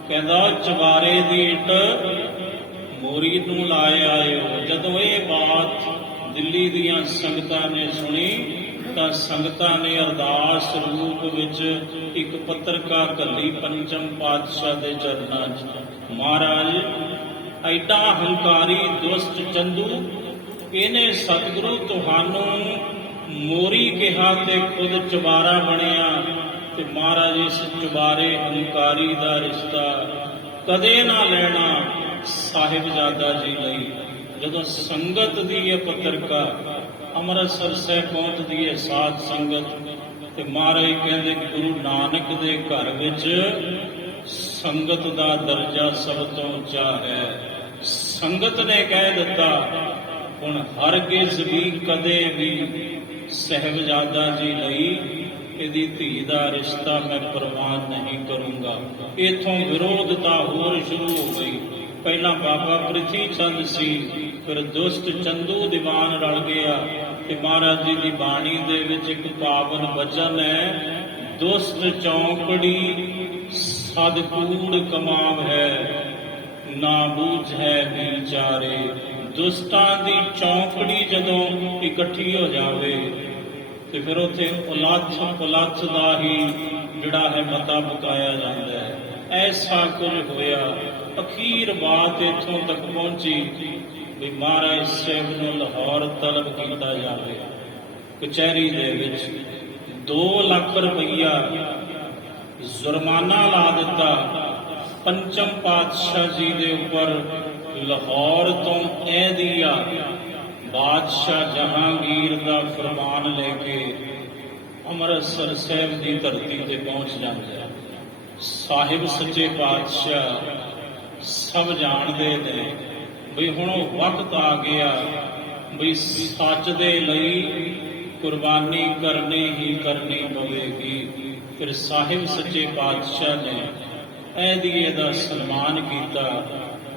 ਕਹਿੰਦਾ ਚਵਾਰੇ ਦੀ ਇੱਟ ਮੋਰੀ ਨੂੰ ਲਾਏ ਆਇਓ। ਜਦੋਂ ਇਹ ਬਾਤ ਦਿੱਲੀ ਦੀਆਂ ਸੰਗਤਾਂ ਨੇ ਸੁਣੀ ਤਾਂ ਸੰਗਤਾਂ ਨੇ ਅਰਦਾਸ ਰੂਪ ਵਿੱਚ ਇੱਕ ਪੱਤਰਕਾ ਘੱਲੀ ਪੰਚਮ ਪਾਤਸ਼ਾਹ ਦੇ ਚਰਨਾਂ 'ਚ। ਮਹਾਰਾਜ ਐਡਾ ਹੰਕਾਰੀ ਦੁਸ਼ਟ ਚੰਦੂ, ਇਹਨੇ ਸਤਿਗੁਰੂ ਤੁਹਾਨੂੰ ਮੋਰੀ ਕਿਹਾ ਤੇ ਖੁਦ ਚੁਬਾਰਾ ਬਣਿਆ। ਤੇ ਮਹਾਰਾਜ ਇਸ ਚੁਬਾਰੇ ਹੰਕਾਰੀ ਦਾ ਰਿਸ਼ਤਾ ਕਦੇ ਨਾ ਲੈਣਾ ਸਾਹਿਬਜ਼ਾਦਾ ਜੀ ਲਈ। ਜਦੋਂ ਸੰਗਤ ਦੀ ਇਹ ਪੱਤਰਕਾ ਅੰਮ੍ਰਿਤਸਰ ਸਾਹਿਬ ਪਹੁੰਚਦੀ ਹੈ ਸਾਧ ਸੰਗਤ, ਤੇ ਮਹਾਰਾਜ ਕਹਿੰਦੇ ਗੁਰੂ ਨਾਨਕ ਦੇ ਘਰ ਵਿੱਚ ਸੰਗਤ ਦਾ ਦਰਜਾ ਸਭ ਤੋਂ ਉੱਚਾ ਹੈ। ਸੰਗਤ ਨੇ ਕਹਿ ਦਿੱਤਾ ਹੁਣ ਹਰਗਿਜ਼ ਵੀ ਕਦੇ ਵੀ ਸਾਹਿਬਜ਼ਾਦਾ ਜੀ ਲਈ ਇਹਦੀ ਧੀ ਦਾ ਰਿਸ਼ਤਾ ਮੈਂ ਪ੍ਰਵਾਨ ਨਹੀਂ ਕਰੂੰਗਾ। ਇਥੋਂ ਵਿਰੋਧਤਾ ਹੋਰ ਸ਼ੁਰੂ ਹੋ ਗਈ। ਪਹਿਲਾਂ ਬਾਬਾ ਪ੍ਰਿਥੀ ਚੰਦ ਸੀ, ਫਿਰ ਦੁਸ਼ਟ ਚੰਦੂ ਦੀਵਾਨ ਰਲ ਗਿਆ। ਤੇ ਮਹਾਰਾਜ ਜੀ ਦੀ ਬਾਣੀ ਦੇ ਵਿੱਚ ਇੱਕ ਪਾਵਨ ਵਚਨ ਹੈ, ਦੁਸ਼ਟ ਚੌਂਕੜੀ ਸਦ ਕੂੜ ਕਮਾਵ ਹੈ, ਨਾ ਬੂਝ ਹੈ ਵਿਚਾਰੇ। ਦੁਸ਼ਟਾਂ ਦੀ ਚੌਂਕੜੀ ਜਦੋਂ ਇਕੱਠੀ ਹੋ ਜਾਵੇ ਤੇ ਫਿਰ ਉੱਥੇ ਉਲੱਥ ਦਾ ਹੀ ਜਿਹੜਾ ਹੈ ਮਤਾ ਪਕਾਇਆ ਜਾਂਦਾ ਹੈ। ਐਸਾ ਕੁਝ ਹੋਇਆ। ਅਖੀਰ ਬਾਤ ਇੱਥੋਂ ਤੱਕ ਪਹੁੰਚੀ ਵੀ ਮਹਾਰਾਜ ਸਾਹਿਬ ਨੂੰ ਲਾਹੌਰ ਤਲਬ ਕੀਤਾ ਜਾਵੇ। ਕਚਹਿਰੀ ਦੇ ਵਿੱਚ 2 ਲੱਖ ਰੁਪਈਆ ਜੁਰਮਾਨਾ ਲਾ ਦਿੱਤਾ ਪੰਚਮ ਪਾਤਸ਼ਾਹ ਜੀ ਦੇ ਉੱਪਰ। ਲਾਹੌਰ ਤੋਂ ਇਹਦੀਆ ਬਾਦਸ਼ਾਹ ਜਹਾਂਗੀਰ ਦਾ ਫਰਮਾਨ ਲੈ ਕੇ ਅੰਮ੍ਰਿਤਸਰ ਸਾਹਿਬ ਦੀ ਧਰਤੀ ਤੇ ਪਹੁੰਚ ਜਾਂਦਾ ਹੈ। ਸਾਹਿਬ ਸੱਚੇ ਪਾਤਸ਼ਾਹ ਸਭ ਜਾਣਦੇ ਨੇ ਵੀ ਹੁਣ ਉਹ ਵਕਤ ਆ ਗਿਆ ਵੀ ਸੱਚ ਦੇ ਲਈ ਕੁਰਬਾਨੀ ਕਰਨੀ ਹੀ ਕਰਨੀ ਪਵੇਗੀ। ਫਿਰ ਸਾਹਿਬ ਸੱਚੇ ਪਾਤਸ਼ਾਹ ਨੇ ਇਹਦੀਏ ਦਾ ਸਨਮਾਨ ਕੀਤਾ,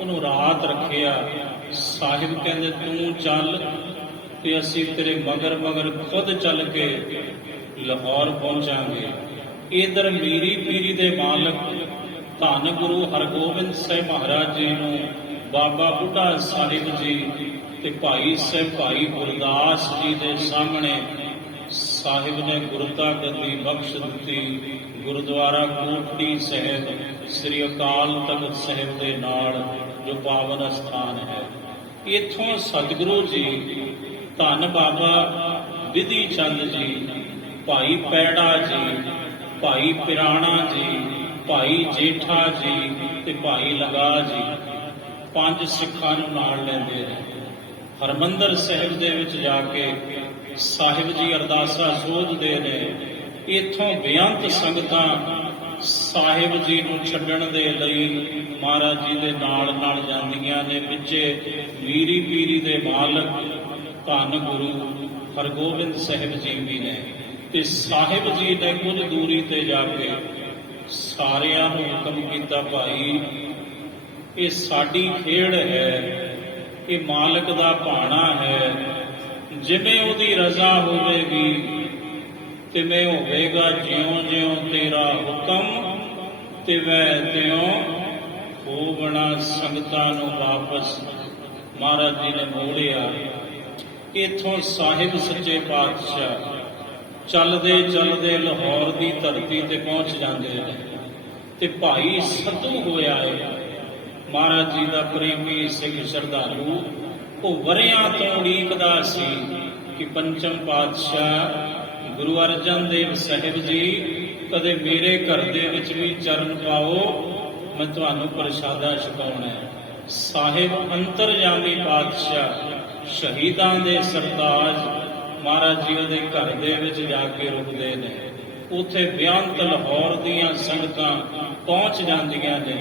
ਉਹਨੂੰ ਰਾਤ ਰੱਖਿਆ। ਸਾਹਿਬ ਕਹਿੰਦੇ ਤੂੰ ਚੱਲ ਤੇ ਅਸੀਂ ਤੇਰੇ ਮਗਰ ਮਗਰ ਖੁਦ ਚੱਲ ਕੇ ਲਾਹੌਰ ਪਹੁੰਚਾਂਗੇ। ਇਧਰ ਮੀਰੀ ਪੀਰੀ ਦੇ ਮਾਲਕ ਧੰਨ ਗੁਰੂ ਹਰਗੋਬਿੰਦ ਸਾਹਿਬ ਮਹਾਰਾਜ ਜੀ ਨੂੰ ਬਾਬਾ ਬੁੱਢਾ ਸਾਹਿਬ ਜੀ ਤੇ ਭਾਈ ਸਾਹਿਬ ਭਾਈ ਗੁਰਦਾਸ ਜੀ ਦੇ ਸਾਹਮਣੇ ਸਾਹਿਬ ਨੇ ਗੁਰਤਾ ਗੱਦੀ ਬਖਸ਼ ਦਿੱਤੀ। ਗੁਰਦੁਆਰਾ ਕੋਟੜੀ ਸਾਹਿਬ ਸ੍ਰੀ ਅਕਾਲ ਤਖਤ ਸਾਹਿਬ ਦੇ ਨਾਲ ਜੋ ਪਾਵਨ ਸਥਾਨ ਹੈ, ਇੱਥੋਂ ਸਤਿਗੁਰੂ ਜੀ ਧੰਨ ਬਾਬਾ ਵਿਧੀ ਚੰਦ ਜੀ, ਭਾਈ ਪੈੜਾ ਜੀ, ਭਾਈ ਪਿਰਾਣਾ ਜੀ, ਭਾਈ ਜੇਠਾ ਜੀ ਤੇ ਭਾਈ ਲਗਾ ਜੀ 5 ਸਿੱਖਾਂ ਨੂੰ ਨਾਲ ਲੈਂਦੇ ਨੇ। ਹਰਮੰਦਰ ਸਾਹਿਬ ਦੇ ਵਿੱਚ ਜਾ ਕੇ ਸਾਹਿਬ ਜੀ ਅਰਦਾਸਾਂ ਸੋਧਦੇ ਨੇ। ਇੱਥੋਂ ਬੇਅੰਤ ਸੰਗਤਾਂ ਸਾਹਿਬ ਜੀ ਨੂੰ ਛੱਡਣ ਦੇ ਲਈ ਮਹਾਰਾਜ ਜੀ ਦੇ ਨਾਲ ਨਾਲ ਜਾਂਦੀਆਂ ਨੇ। ਵਿੱਚੇ ਮੀਰੀ ਪੀਰੀ ਦੇ ਮਾਲਕ ਧੰਨ ਗੁਰੂ ਹਰਗੋਬਿੰਦ ਸਾਹਿਬ ਜੀ ਵੀ ਨੇ। ਤੇ ਸਾਹਿਬ ਜੀ ਨੇ ਕੁਝ ਦੂਰੀ ਤੇ ਜਾ ਕੇ ਸਾਰਿਆਂ ਨੂੰ ਹੁਕਮ ਕੀਤਾ, ਭਾਈ ਇਹ ਸਾਡੀ ਖੇਡ ਹੈ, ਇਹ ਮਾਲਕ ਦਾ ਭਾਣਾ ਹੈ, ਜਿਵੇਂ ਉਹਦੀ ਰਜ਼ਾ ਹੋਵੇਗੀ ਤਿਵੇਂ ਹੋਵੇਗਾ। ਜਿਉਂ-ਜਿਉਂ ਤੇਰਾ ਹੁਕਮ ਤਿਵੇਂ ਤਿਉਂ ਹੋਵਣਾ। ਸੰਗਤਾਂ ਨੂੰ ਵਾਪਸ ਮਹਾਰਾਜ ਜੀ ਨੇ ਮੋੜਿਆ। ਇੱਥੋਂ ਸਾਹਿਬ ਸੱਚੇ ਪਾਤਸ਼ਾਹ ਚੱਲਦੇ ਚੱਲਦੇ ਲਾਹੌਰ ਦੀ ਧਰਤੀ ਤੇ ਪਹੁੰਚ ਜਾਂਦੇ ਨੇ। ਤੇ ਭਾਈ ਸੱਧੂ ਹੋਇਆ ਹੈ ਮਹਾਰਾਜ ਜੀ ਦਾ ਪ੍ਰੇਮੀ ਸਿੱਖ ਸ਼ਰਧਾਲੂ। ਉਹ ਵਰਿਆਂ ਤੋਂ ਉਡੀਕਦਾ ਸੀ ਕਿ ਪੰਚਮ ਪਾਤਸ਼ਾਹ ਗੁਰੂ ਅਰਜਨ ਦੇਵ ਸਾਹਿਬ ਜੀ ਕਦੇ ਮੇਰੇ ਘਰ ਦੇ ਵਿੱਚ ਵੀ ਚਰਨ ਪਾਓ, ਮੈਂ ਤੁਹਾਨੂੰ ਪ੍ਰਸ਼ਾਦਾ ਛਕਾਉਣਾ ਹੈ। ਸਾਹਿਬ ਅੰਤਰਜਾਮੀ ਪਾਤਸ਼ਾਹ ਸ਼ਹੀਦਾਂ ਦੇ ਸਰਤਾਜ ਮਹਾਰਾਜ ਜੀ ਉਹਦੇ ਘਰ ਦੇ ਵਿੱਚ ਜਾ ਕੇ ਰੁਕਦੇ ਨੇ। ਉੱਥੇ ਬੇਅੰਤ ਲਾਹੌਰ ਦੀਆਂ ਸੰਗਤਾਂ ਪਹੁੰਚ ਜਾਂਦੀਆਂ ਨੇ।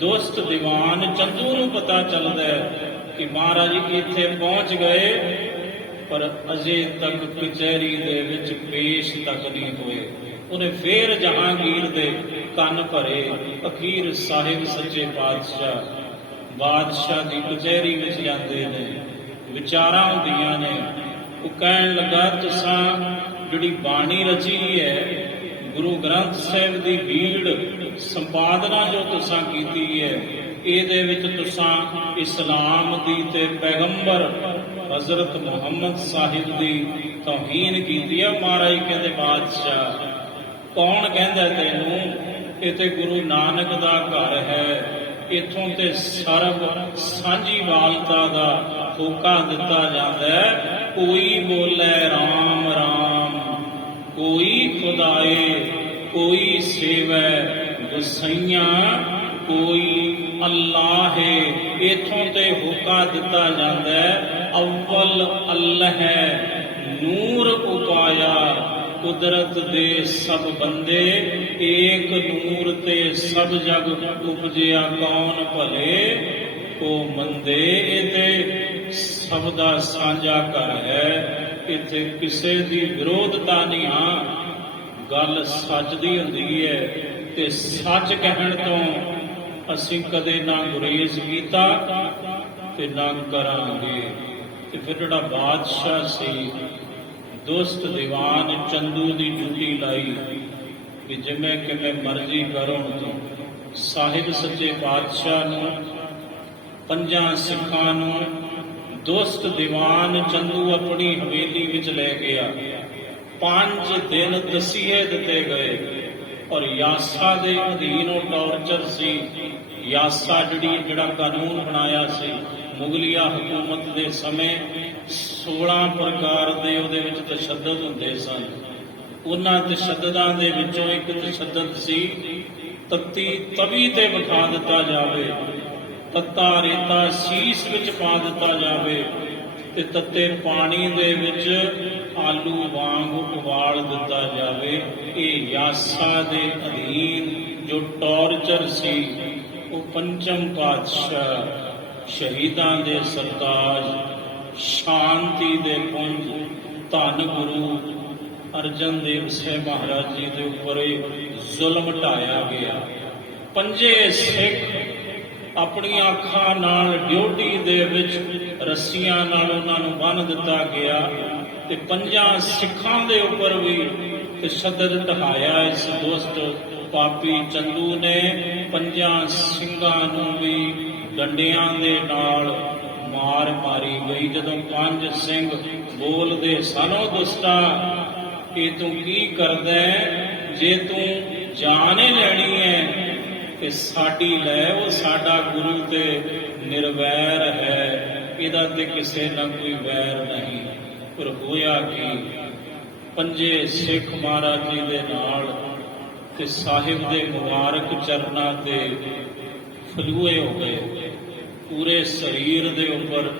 ਦੁਸ਼ਟ ਦੀਵਾਨ ਚੰਦੂ ਨੂੰ ਪਤਾ ਚੱਲਦਾ ਹੈ ਕਿ ਮਹਾਰਾਜ ਇੱਥੇ ਪਹੁੰਚ ਗਏ, ਪਰ ਅਜੇ ਤੱਕ ਕਚਹਿਰੀ ਦੇ ਵਿੱਚ ਪੇਸ਼ ਤੱਕ ਨਹੀਂ ਹੋਏ। ਉਹਨੇ ਫੇਰ ਜਹਾਂਗੀਰ ਦੇ ਕੰਨ ਭਰੇ। ਅਖੀਰ ਸਾਹਿਬ ਸੱਚੇ ਪਾਤਸ਼ਾਹ ਬਾਦਸ਼ਾਹ ਦੀ ਕਚਹਿਰੀ ਵਿੱਚ ਜਾਂਦੇ ਨੇ। ਵਿਚਾਰਾਂ ਹੁੰਦੀਆਂ ਨੇ ਉਹ ਕਹਿਣ ਲੱਗਾ ਤੁਸਾਂ ਜਿਹੜੀ ਬਾਣੀ ਰਚੀ ਹੈ, ਗੁਰੂ ਗ੍ਰੰਥ ਸਾਹਿਬ ਦੀ ਬੀੜ ਸੰਪਾਦਨਾ ਜੋ ਤੁਸਾਂ ਕੀਤੀ ਹੈ, ਇਹਦੇ ਵਿੱਚ ਤੁਸਾਂ ਇਸਲਾਮ ਦੀ ਤੇ ਪੈਗੰਬਰ ਹਜ਼ਰਤ ਮੁਹੰਮਦ ਸਾਹਿਬ ਦੀ ਤੌਹੀਨ ਕੀਤੀ ਹੈ। ਮਹਾਰਾਜ ਕਹਿੰਦੇ ਬਾਦਸ਼ਾਹ ਕੌਣ ਕਹਿੰਦਾ ਤੈਨੂੰ? ਇਹ ਤੇ ਗੁਰੂ ਨਾਨਕ ਦਾ ਘਰ ਹੈ, ਇਥੋਂ ਤੇ ਸਰਬ ਸਾਂਝੀਵਾਲਤਾ ਦਾ ਹੋਕਾ ਦਿੱਤਾ ਜਾਂਦਾ ਹੈ। ਕੋਈ ਬੋਲੇ ਰਾਮ ਰਾਮ, ਕੋਈ ਖੁਦਾਏ, ਕੋਈ ਸੇਵੈ ਗੁਸਾਈਆਂ, ਕੋਈ ਅੱਲਾਹ ਹੈ। ਇਥੋਂ ਤੇ ਹੋਕਾ ਦਿੱਤਾ ਜਾਂਦਾ ਹੈ ਅਵਲ ਅੱਲਾਹ ਹੈ, ਨੂਰ ਉਪਾਇਆ ਕੁਦਰਤ ਦੇ ਸਭ ਬੰਦੇ, ਏਕ ਨੂਰ ਤੇ ਸਭ ਜਗ ਉਪਜਿਆ ਕੌਣ ਭਲੇ ਕੋ ਮੰਦੇ। ਇਹ ਤੇ ਸਭ ਦਾ ਸਾਂਝਾ ਘਰ ਹੈ, ਇੱਥੇ ਕਿਸੇ ਦੀ ਵਿਰੋਧਤਾ ਨਹੀਂ। ਹਾਂ, ਗੱਲ ਸੱਚ ਦੀ ਹੁੰਦੀ ਹੈ ਤੇ ਸੱਚ ਕਹਿਣ ਤੋਂ ਅਸੀਂ ਕਦੇ ਨਾ ਗੁਰੇਜ਼ ਕੀਤਾ ਤੇ ਨਾ ਕਰਾਂਗੇ। ਤੇ ਫਿਰ ਜਿਹੜਾ ਬਾਦਸ਼ਾਹ ਸੀ, ਦੋਸਤ ਦੀਵਾਨ ਚੰਦੂ ਦੀ ਡਿਊਟੀ ਲਾਈ ਕਿ ਜਿਵੇਂ ਕਿਵੇਂ ਮਰਜ਼ੀ ਕਰੋ। ਸਾਹਿਬ ਸੱਚੇ ਪਾਤਸ਼ਾਹ ਨੂੰ, ਪੰਜਾਂ ਸਿੱਖਾਂ ਨੂੰ ਦੋਸਤ ਦੀਵਾਨ ਚੰਦੂ ਆਪਣੀ ਹਵੇਲੀ ਵਿੱਚ ਲੈ ਗਿਆ। 5 ਦਿਨ ਤਸੀਹੇ ਦਿੱਤੇ ਗਏ ਔਰ ਯਾਸਾ ਦੇ ਅਧੀਨ ਉਹ ਟੌਰਚਰ ਸੀ। ਯਾਸਾ ਜਿਹੜਾ ਕਾਨੂੰਨ ਬਣਾਇਆ ਸੀ ਮੁਗਲਿਆ ਹਕੂਮਤ ਦੇ ਸਮੇਂ, 16 ਪ੍ਰਕਾਰ ਦੇ ਉਹਦੇ ਵਿੱਚ ਤਸ਼ੱਦਦ ਹੁੰਦੇ ਸਨ। ਉਹਨਾਂ ਤਸ਼ੱਦਦਾਂ ਦੇ ਵਿੱਚੋਂ ਇੱਕ ਤਸ਼ੱਦਦ ਸੀ ਤੱਤੀ ਤਵੀ ਤੇ ਬਿਠਾ ਦਿੱਤਾ ਜਾਵੇ, ਤੱਤਾ ਰੇਤਾ ਸੀਸ ਵਿੱਚ ਪਾ ਦਿੱਤਾ ਜਾਵੇ ਤੇ ਤੱਤੇ ਪਾਣੀ ਦੇ ਵਿੱਚ ਆਲੂ ਵਾਂਗ ਉਬਾਲ ਦਿੱਤਾ ਜਾਵੇ। ਇਹ ਯਾਸਾ ਦੇ ਅਧੀਨ ਜੋ ਟੌਰਚਰ ਸੀ, ਉਹ ਪੰਚਮ ਪਾਤਸ਼ਾਹ, ਸ਼ਹੀਦਾਂ ਦੇ ਸਰਤਾਜ, ਸ਼ਾਂਤੀ ਦੇ ਪੁੰਜ, ਧੰਨ ਗੁਰੂ ਅਰਜਨ ਦੇਵ ਸਾਹਿਬ ਮਹਾਰਾਜ ਜੀ ਦੇ ਉੱਪਰ ਜ਼ੁਲਮ ਢਾਇਆ ਗਿਆ। ਪੰਜੇ ਸਿੱਖ ਆਪਣੀਆਂ ਅੱਖਾਂ ਨਾਲ ਡਿਊਟੀ ਦੇ ਵਿੱਚ ਰੱਸੀਆਂ ਨਾਲ ਉਹਨਾਂ ਨੂੰ ਬੰਨ੍ਹ ਦਿੱਤਾ ਗਿਆ ਤੇ ਪੰਜਾਂ ਸਿੱਖਾਂ ਦੇ ਉੱਪਰ ਵੀ ਤਸ਼ੱਦਦ ਢਾਇਆ ਇਸ ਦੋਸਤ ਪਾਪੀ ਚੰਦੂ ਨੇ। ਪੰਜਾਂ ਸਿੰਘਾਂ ਨੂੰ ਵੀ ਡੰਡਿਆਂ ਦੇ ਨਾਲ ਮਾਰ ਮਾਰੀ ਗਈ। ਜਦੋਂ 5 ਸਿੰਘ ਬੋਲਦੇ ਸਨੋ ਦੁਸ਼ਟਾ, ਕਿ ਤੂੰ ਕੀ ਕਰਦਾ? ਜੇ ਤੂੰ ਜਾਨ ਹੀ ਲੈਣੀ ਹੈ ਤੇ ਸਾਡੀ ਲੈ, ਉਹ ਸਾਡਾ ਗੁਰੂ ਤੇ ਨਿਰਵੈਰ ਹੈ, ਇਹਦਾ ਤੇ ਕਿਸੇ ਨਾਲ ਕੋਈ ਵੈਰ ਨਹੀਂ। ਪਰ ਹੋਇਆ ਕਿ ਪੰਜੇ ਸਿੱਖ ਮਹਾਰਾਜ ਜੀ ਦੇ ਨਾਲ ਤੇ ਸਾਹਿਬ ਦੇ ਮੁਬਾਰਕ ਚਰਨਾਂ ਤੇ ਫਲੂਏ ਹੋ ਗਏ, ਪੂਰੇ ਸਰੀਰ ਦੇ ਉੱਪਰ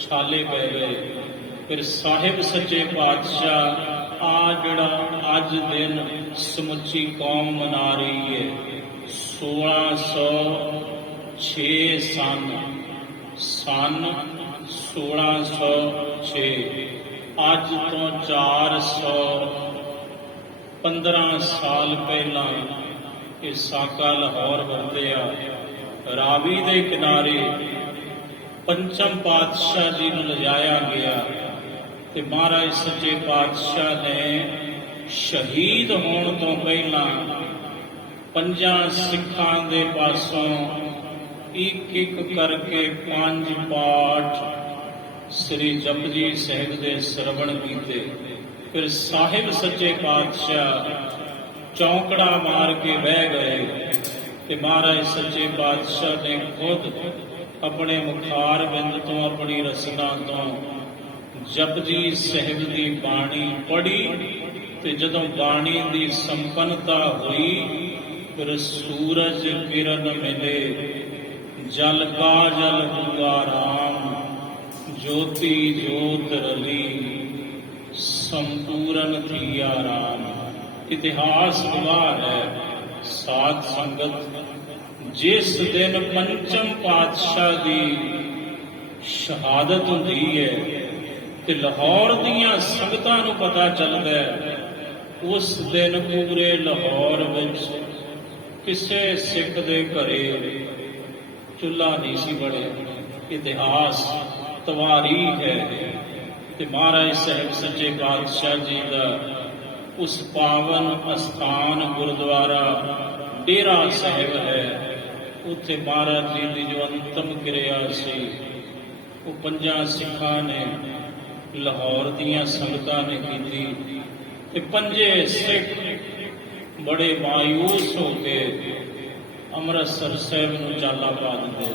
ਛਾਲੇ ਪੈ ਗਏ। ਫਿਰ ਸਾਹਿਬ ਸੱਚੇ ਪਾਤਸ਼ਾਹ ਆ ਜਿਹੜਾ ਅੱਜ ਦਿਨ ਸਮੁੱਚੀ ਕੌਮ ਮਨਾ ਰਹੀ ਹੈ, 1606 ਸਨ 1606, ਅੱਜ ਤੋਂ 415 ਸਾਲ ਪਹਿਲਾਂ ਇਹ ਸਾਕਾ ਲਾਹੌਰ ਵਰਤਿਆ। ਰਾਵੀ ਦੇ ਕਿਨਾਰੇ ਪੰਚਮ ਪਾਤਸ਼ਾਹ ਜੀ ਨੂੰ ਲਿਜਾਇਆ ਗਿਆ ਤੇ ਮਹਾਰਾਜ ਸੱਚੇ ਪਾਤਸ਼ਾਹ ਨੇ ਸ਼ਹੀਦ ਹੋਣ ਤੋਂ ਪਹਿਲਾਂ ਪੰਜਾਂ ਸਿੱਖਾਂ ਦੇ ਪਾਸੋਂ ਇੱਕ ਇੱਕ ਕਰਕੇ 5 ਪਾਠ ਸ੍ਰੀ ਜਪਜੀ ਸਾਹਿਬ ਦੇ ਸਰਵਣ ਕੀਤੇ। ਫਿਰ ਸਾਹਿਬ ਸੱਚੇ ਪਾਤਸ਼ਾਹ ਚੌਂਕੜਾ ਮਾਰ ਕੇ ਬਹਿ ਗਏ ਤੇ ਮਹਾਰਾਜ ਸੱਚੇ ਪਾਤਸ਼ਾਹ ਨੇ ਖੁਦ ਆਪਣੇ ਮੁਖਾਰ ਬਿੰਦ ਤੋਂ, ਆਪਣੀ ਰਸਨਾ ਤੋਂ ਜਪਜੀ ਸਾਹਿਬ ਦੀ ਬਾਣੀ ਪੜ੍ਹੀ ਤੇ ਜਦੋਂ ਬਾਣੀ ਦੀ ਸੰਪੰਨਤਾ ਹੋਈ, ਫਿਰ ਸੂਰਜ ਕਿਰਨ ਮਿਲੇ, ਜਲ ਕਾ ਜਲ ਹੁਆ ਰਾਮ, ਜੋਤੀ ਜੋਤ ਰਲੀ, ਸੰਪੂਰਨ ਥੀਆ ਰਾਮ। ਇਤਿਹਾਸ ਗਵਾਹ ਹੈ ਸਾਧ ਸੰਗਤ, ਜਿਸ ਦਿਨ ਪੰਚਮ ਪਾਤਸ਼ਾਹ ਦੀ ਸ਼ਹਾਦਤ ਹੁੰਦੀ ਹੈ ਤੇ ਲਾਹੌਰ ਦੀਆਂ ਸੰਗਤਾਂ ਨੂੰ ਪਤਾ ਚੱਲਦਾ ਹੈ, ਉਸ ਦਿਨ ਪੂਰੇ ਲਾਹੌਰ ਵਿੱਚ ਕਿਸੇ ਸਿੱਖ ਦੇ ਘਰੇ ਚੁੱਲ੍ਹਾ ਨਹੀਂ ਸੀ ਬਣਿਆ। ਇਤਿਹਾਸ ਤਵਾਰੀਖ ਹੈ ਤੇ ਮਹਾਰਾਜ ਸਾਹਿਬ ਸੱਚੇ ਪਾਤਸ਼ਾਹ ਜੀ ਦਾ ਉਸ ਪਾਵਨ ਅਸਥਾਨ ਗੁਰਦੁਆਰਾ ਡੇਰਾ ਸਾਹਿਬ ਹੈ। ਉੱਥੇ ਮਹਾਰਾਜ ਜੀ ਦੀ ਜੋ ਅੰਤਮ ਕਿਰਿਆ ਸੀ ਉਹ ਪੰਜਾਂ ਸਿੱਖਾਂ ਨੇ, ਲਾਹੌਰ ਦੀਆਂ ਸੰਗਤਾਂ ਨੇ ਕੀਤੀ ਤੇ ਪੰਜੇ ਸਿੱਖ ਬੜੇ ਮਾਯੂਸ ਹੋ ਕੇ ਅੰਮ੍ਰਿਤਸਰ ਸਾਹਿਬ ਨੂੰ ਚਾਲਾ ਪਾ ਦਿੰਦੇ।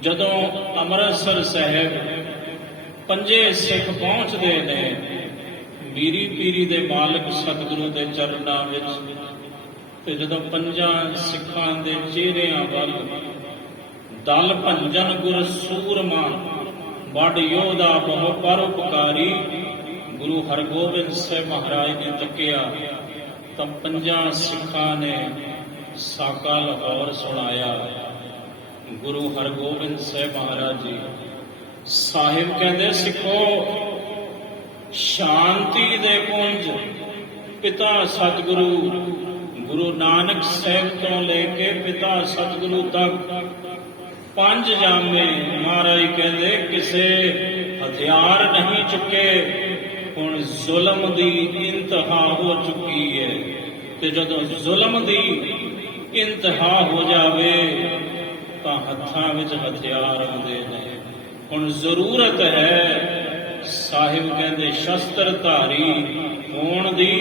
ਜਦੋਂ ਅੰਮ੍ਰਿਤਸਰ ਸਾਹਿਬ ਪੰਜੇ ਸਿੱਖ ਪਹੁੰਚਦੇ ਨੇ ਮੀਰੀ ਪੀਰੀ ਦੇ ਮਾਲਕ ਸਤਿਗੁਰੂ ਦੇ ਚਰਨਾਂ ਵਿੱਚ, ਤੇ ਜਦੋਂ ਪੰਜਾਂ ਸਿੱਖਾਂ ਦੇ ਚਿਹਰਿਆਂ ਵੱਲ ਦਲ ਭੰਜਨ ਗੁਰ ਸੂਰਮਾ ਬੜ ਯੋਧਾ ਬਹੁ ਪਰਉਪਕਾਰੀ ਗੁਰੂ ਹਰਗੋਬਿੰਦ ਸਾਹਿਬ ਮਹਾਰਾਜ ਨੇ ਤੱਕਿਆ ਤਾਂ ਪੰਜਾਂ ਸਿੱਖਾਂ ਨੇ ਸਾਕਾ ਲਾਹੌਰ ਸੁਣਾਇਆ। ਗੁਰੂ ਹਰਗੋਬਿੰਦ ਸਾਹਿਬ ਮਹਾਰਾਜ ਜੀ ਸਾਹਿਬ ਕਹਿੰਦੇ, ਸਿੱਖੋ ਸ਼ਾਂਤੀ ਦੇ ਪੁੰਜ ਪਿਤਾ ਸਤਿਗੁਰੂ ਗੁਰੂ ਨਾਨਕ ਸਾਹਿਬ ਤੋਂ ਲੈ ਕੇ ਪਿਤਾ ਸਤਿਗੁਰੂ ਤੱਕ ਪੰਜ ਜਾਮੇ ਮਹਾਰਾਜ ਕਹਿੰਦੇ ਕਿਸੇ ਹਥਿਆਰ ਨਹੀਂ ਚੁੱਕੇ। ਹੁਣ ਜ਼ੁਲਮ ਦੀ ਇੰਤਹਾ ਹੋ ਚੁੱਕੀ ਹੈ ਤੇ ਜਦੋਂ ਜ਼ੁਲਮ ਦੀ ਇੰਤਹਾ ਹੋ ਜਾਵੇ ਤਾਂ ਹੱਥਾਂ ਵਿੱਚ ਹਥਿਆਰ ਆਉਂਦੇ ਨੇ। ਹੁਣ ਜ਼ਰੂਰਤ ਹੈ ਸਾਹਿਬ ਕਹਿੰਦੇ ਸ਼ਸਤਰ ਧਾਰੀ ਹੋਣ ਦੀ।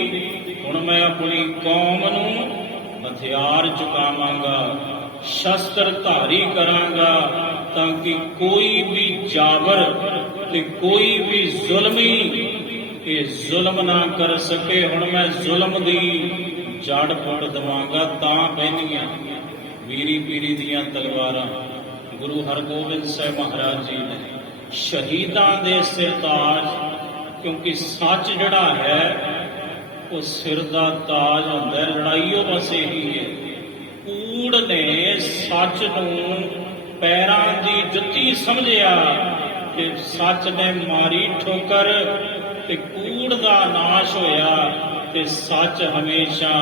ਹੁਣ ਮੈਂ ਆਪਣੀ ਕੌਮ ਨੂੰ ਹਥਿਆਰ ਚੁਕਾਵਾਂਗਾ, ਸ਼ਸਤਰ ਧਾਰੀ ਕਰਾਂਗਾ ਤਾਂ ਕਿ ਕੋਈ ਵੀ ਜਾਬਰ ਤੇ ਕੋਈ ਵੀ ਜ਼ੁਲਮੀ ਇਹ ਜ਼ੁਲਮ ਨਾ ਕਰ ਸਕੇ। ਹੁਣ ਮੈਂ ਜ਼ੁਲਮ ਦੀ ਜੜ ਪੁੱਟ ਦੇਵਾਂਗਾ। ਤਾਂ ਪੈਣੀਆਂ ਵੀਰੀ ਪੀਰੀ ਦੀਆਂ ਤਲਵਾਰਾਂ ਗੁਰੂ ਹਰਗੋਬਿੰਦ ਸਾਹਿਬ ਮਹਾਰਾਜ ਜੀ ਨੇ ਸ਼ਹੀਦਾਂ ਦੇ ਸਿਰ ਤਾਜ, ਕਿਉਂਕਿ ਸੱਚ ਜਿਹੜਾ ਹੈ ਉਹ ਸਿਰ ਦਾ ਤਾਜ ਹੁੰਦਾ ਹੈ। ਲੜਾਈ ਉਹ ਬਸ ਇਹੀ ਹੈ। ਕੂੜ ਨੇ ਸੱਚ ਨੂੰ ਪੈਰਾਂ ਦੀ ਜੁੱਤੀ ਸਮਝਿਆ ਤੇ ਸੱਚ ਨੇ ਮਾਰੀ ਠੋਕਰ ਤੇ ਕੂੜ ਦਾ ਨਾਸ਼ ਹੋਇਆ ਤੇ ਸੱਚ ਹਮੇਸ਼ਾ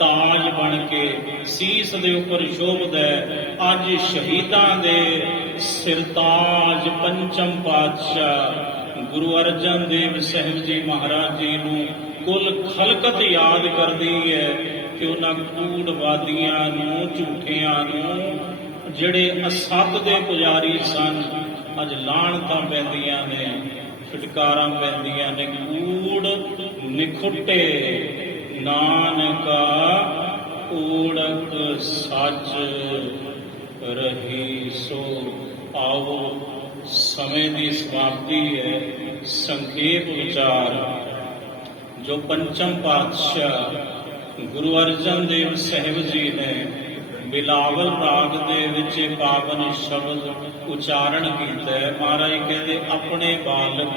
ਤਾਜ ਬਣ ਕੇ ਸੀਸ ਦੇ ਉੱਪਰ ਸ਼ੋਭਦਾ ਹੈ। ਅੱਜ ਸ਼ਹੀਦਾਂ ਦੇ ਸਿਰਤਾਜ ਪੰਚਮ ਪਾਤਸ਼ਾਹ ਗੁਰੂ ਅਰਜਨ ਦੇਵ ਸਾਹਿਬ ਜੀ ਮਹਾਰਾਜ ਜੀ ਨੂੰ ਕੁੱਲ ਖਲਕਤ ਯਾਦ ਕਰਦੀ ਹੈ ਕਿ ਉਹਨਾਂ ਕੂੜਵਾਦੀਆਂ ਨੂੰ, ਝੂਠਿਆਂ ਨੂੰ, ਜਿਹੜੇ ਅਸਤ ਦੇ ਪੁਜਾਰੀ ਸਨ, ਅੱਜ ਲਾਹਣਤਾਂ ਪੈਂਦੀਆਂ ਨੇ, ਫਟਕਾਰਾਂ ਪੈਂਦੀਆਂ ਨੇ। ਕੂੜ ਨਿਖੁੱਟੇ ਨਾਨਕਾ ਊੜਕ ਸੱਚ ਰਹੀ ਸੋ। ਆਓ ਸਮੇਂ ਦੀ ਸਮਾਪਤੀ ਹੈ। ਸੰਖੇਪ ਵਿਚਾਰ ਜੋ ਪੰਚਮ ਪਾਤਸ਼ਾਹ ਗੁਰੂ ਅਰਜਨ ਦੇਵ ਸਾਹਿਬ ਜੀ ਨੇ ਬਿਲਾਵਲ ਰਾਗ ਦੇ ਵਿੱਚ ਪਾਵਨ ਸ਼ਬਦ ਉਚਾਰਨ ਕੀਤਾ ਹੈ। ਮਹਾਰਾਜ ਕਹਿੰਦੇ ਆਪਣੇ ਬਾਲਕ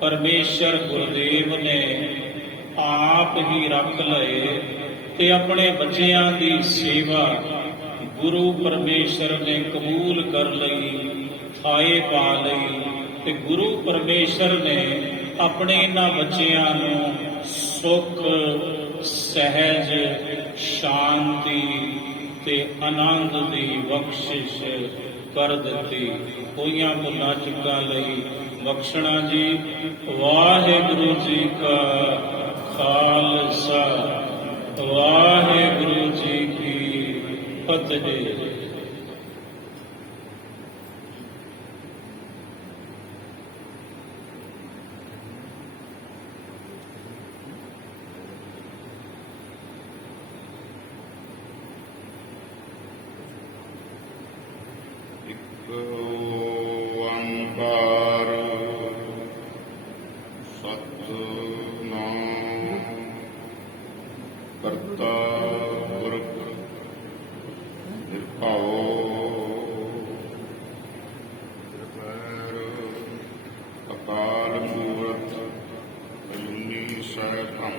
ਪਰਮੇਸ਼ਰ ਗੁਰਦੇਵ ਨੇ ਆਪ ਹੀ ਰੱਖ ਲਏ ਤੇ ਆਪਣੇ ਬੱਚਿਆਂ ਦੀ ਸੇਵਾ ਗੁਰੂ ਪਰਮੇਸ਼ਰ ਨੇ ਕਬੂਲ ਕਰ ਲਈ, ਥਾਏ ਪਾ ਲਈ ਤੇ ਗੁਰੂ ਪਰਮੇਸ਼ਰ ਨੇ ਆਪਣੇ ਇਹਨਾਂ ਬੱਚਿਆਂ ਨੂੰ ਸੁਖ, ਸਹਿਜ, ਸ਼ਾਂਤੀ ਤੇ ਆਨੰਦ ਦੀ ਬਖਸ਼ਿਸ਼ ਕਰ ਦਿੱਤੀ। ਹੋਈਆਂ ਭੁੱਲਾਂ ਚੁੱਕਾਂ ਲਈ ਬਖਸ਼ਣਾ ਜੀ। ਵਾਹਿਗੁਰੂ ਜੀ ਕਾ ਖਾਲਸਾ, ਵਾਹਿਗੁਰੂ ਜੀ ਕੀ ਫਤਿਹ। ਓੰਕਾਰ ਸਤਿਨਾਮ ਕਰਤਾ ਪੁਰਖ ਨਿਰਭਉ ਨਿਰਵੈਰ ਅਕਾਲ ਮੂਰਤ ਅਜੂਨੀ ਸੈਭੰ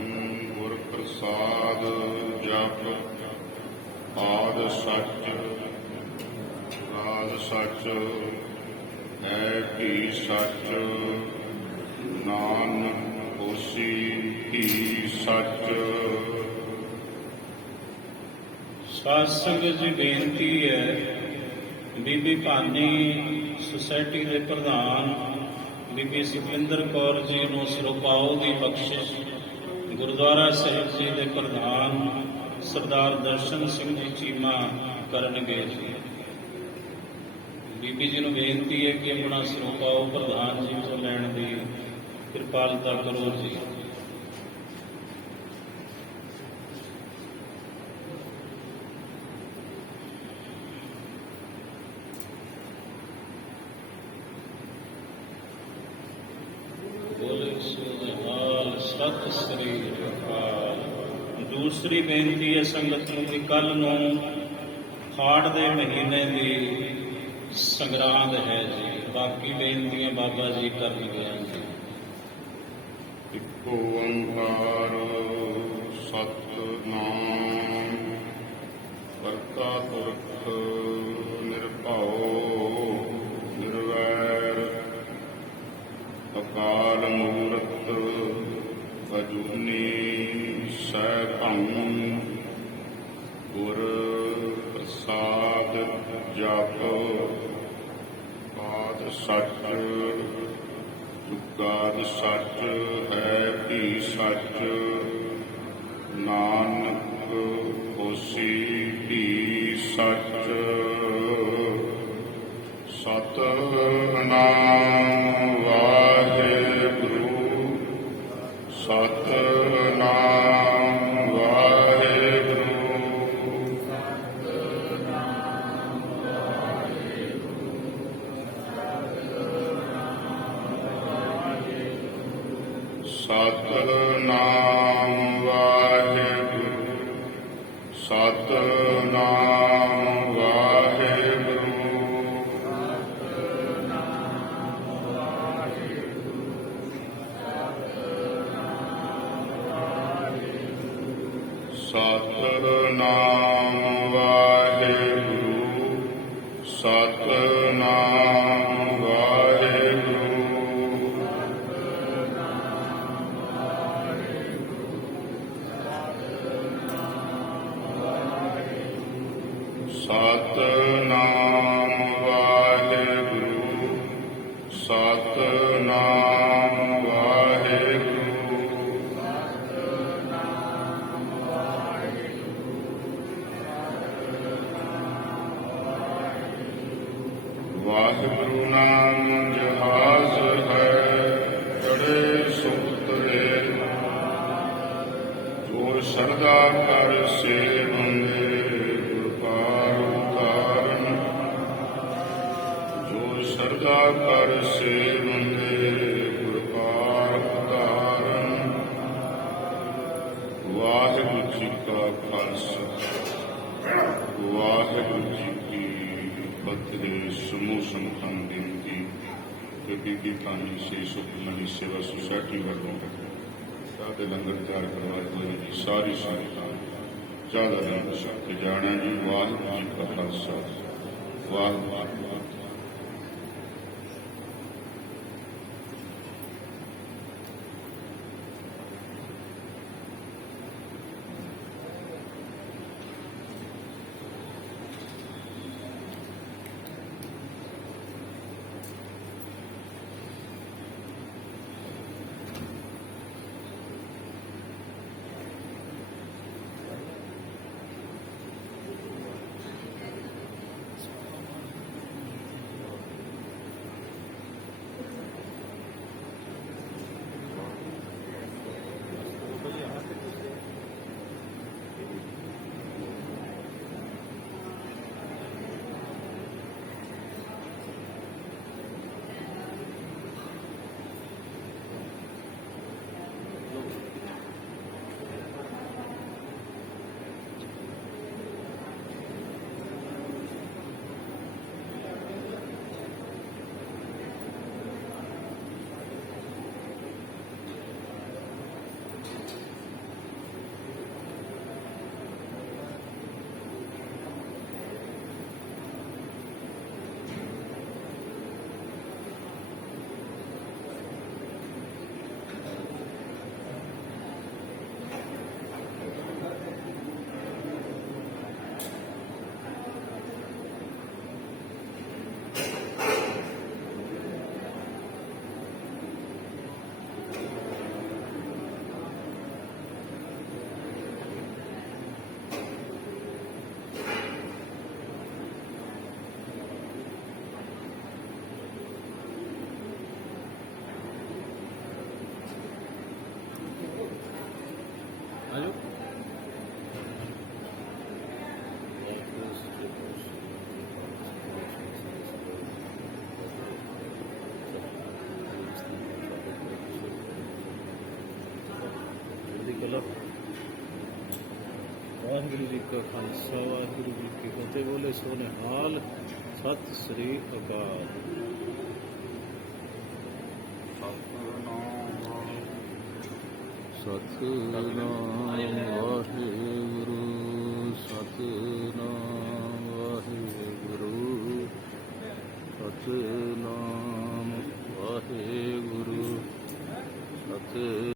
ਗੁਰ ਪ੍ਰਸਾਦ ਜਪ ਆਦਿ ਸੱਚ ਆਦਿ ਸੱਚ ਹੈ ਭੀ ਸੱਚ ਨਾਨਕ ਹੋਸੀ ਭੀ ਸੱਚ। ਸਾਧ ਸੰਗਤ ਜੀ ਬੇਨਤੀ ਹੈ, ਬੀਬੀ ਭਾਨੀ ਸੁਸਾਇਟੀ ਦੇ ਪ੍ਰਧਾਨ ਬੀਬੀ ਸੁਖਵਿੰਦਰ ਕੌਰ ਜੀ ਨੂੰ ਸਰੋਪਾਓ ਦੀ ਬਖਸ਼ਿਸ਼ ਗੁਰਦੁਆਰਾ ਸਾਹਿਬ ਜੀ ਦੇ ਪ੍ਰਧਾਨ ਸਰਦਾਰ ਦਰਸ਼ਨ ਸਿੰਘ ਜੀ ਚੀਮਾ ਕਰਨਗੇ ਜੀ। ਬੀਬੀ ਜੀ ਨੂੰ ਬੇਨਤੀ ਹੈ ਕਿ ਆਪਣਾ ਸਰੋਪਾਓ ਪ੍ਰਧਾਨ ਜੀ ਤੋਂ ਲੈਣ ਦੀ ਕਿਰਪਾਲਤਾ ਕਰੋ ਜੀ। ਸਤਿ ਸ੍ਰੀ ਅਕਾਲ। ਦੂਸਰੀ ਬੇਨਤੀ ਹੈ ਸੰਗਤ ਨੂੰ ਕਿ ਕੱਲ ਨੂੰ ਹਾੜ ਦੇ ਮਹੀਨੇ ਦੀ ਸੰਗਰਾਂਦ ਹੈ ਜੀ। ਬਾਕੀ ਬੇਨਤੀਆਂ ਬਾਬਾ ਜੀ ਕਰਨਗੇ ਜੀ। ਇਕ ਓੰਕਾਰ ਸਤਿਨਾਮ ਕਰਤਾ ਪੁਰਖ ਨਿਰਭਉ ਨਿਰਵੈਰ ਅਕਾਲ ਮੂਰਤ ਅਜੂਨੀ ਸੈਭੰ ਗੁਰ ਪ੍ਰਸਾਦ ਜਪ ਪਾਦ ਸੱਚ ਜੁਗਾਦ ਸੱਚ ਹੈ ਵੀ ਸੱਚ ਨਾਨਕ ਹੋਸੀ ਵੀ ਸੱਚ ਸਤਿਨਾਮ ਵਾਹਿਗੁਰੂ ਸਤਿਨਾਮ ਵਾਹਿਗੁਰੂ ਸਤਿਨਾਮ ਵਾਹਿਗੁਰੂ ਸਤਿਨਾਮ ਵਾਹਿਗੁਰੂ ਸਤਿਨਾਮ ਵਾਹਿਗੁਰੂ ਸਤਿਨਾਮ ਵਾਹਿਗੁਰੂ ਸਤਿਨਾਮ ਵਾਹਿਗੁਰੂ ਸਤਿਨਾਮ ਵਾਹਿਗੁਰੂ ਵਾਹਿਗੁਰੂ ਨਾਮ ਜਹਾਜ਼ ਹੈ ਚੜ੍ਹੇ ਸੁਤਰੇ ਜੋ ਸਰਦਾ ਕਰ ਸੇਵੰਗੇ ਗੁਰ ਪਾਰ ਉਤਾਰਨ ਜੋ ਸਰਦਾ ਕਰ ਸੇਵੰਗੇ ਗੁਰ ਪਾਰ ਉਤਾਰਨ। ਵਾਹਿਗੁਰੂ ਜੀ ਕਾ ਖਾਲਸਾ ਵਾਹਿਗੁਰੂ ਜੀ ਕੀ ਫਤਿਹ। ਸਮੂਹ ਸੰਗਤਾਂ ਨੂੰ ਬੇਨਤੀ ਕਿ ਬੀਬੀ ਭਾਨੀ ਸੇ ਸੁਖਮਨੀ ਸੇਵਾ ਸੁਸਾਇਟੀ ਵੱਲੋਂ ਸਾਡੇ ਲੰਗਰ ਤਿਆਰ ਕਰਵਾਏ ਹੋਏ ਜੀ। ਸਾਰੀ ਸੰਗਤਾਂ ਜ਼ਿਆਦਾ ਲੰਗਰ ਛਕ ਕੇ ਜਾਣਾ ਜੀ। ਵਾਹਿਗੁਰੂ ਜੀ ਕਾ ਖਾਲਸਾ ਵਾਹਿਗੁਰੂ ਜੀ ਕੀ ਫਤਿਹ। ਆਜੋ ਵਾਹਿਗੁਰੂ ਜੀ ਕਾ ਖਾਲਸਾ ਵਾਹਿਗੁਰੂ ਜੀ ਕੀ ਫਤਿਹ। ਬੋਲੇ ਸੋ ਨਿਹਾਲ, ਸਤਿ ਸ੍ਰੀ ਅਕਾਲ। ਸਤਿਨਾਮ ਵਾਹਿਗੁਰੂ, ਸਤਿਨਾਮ ਵਾਹਿਗੁਰੂ, ਸਤਿਨਾਮ ਵਾਹਿਗੁਰੂ, ਸਤਿ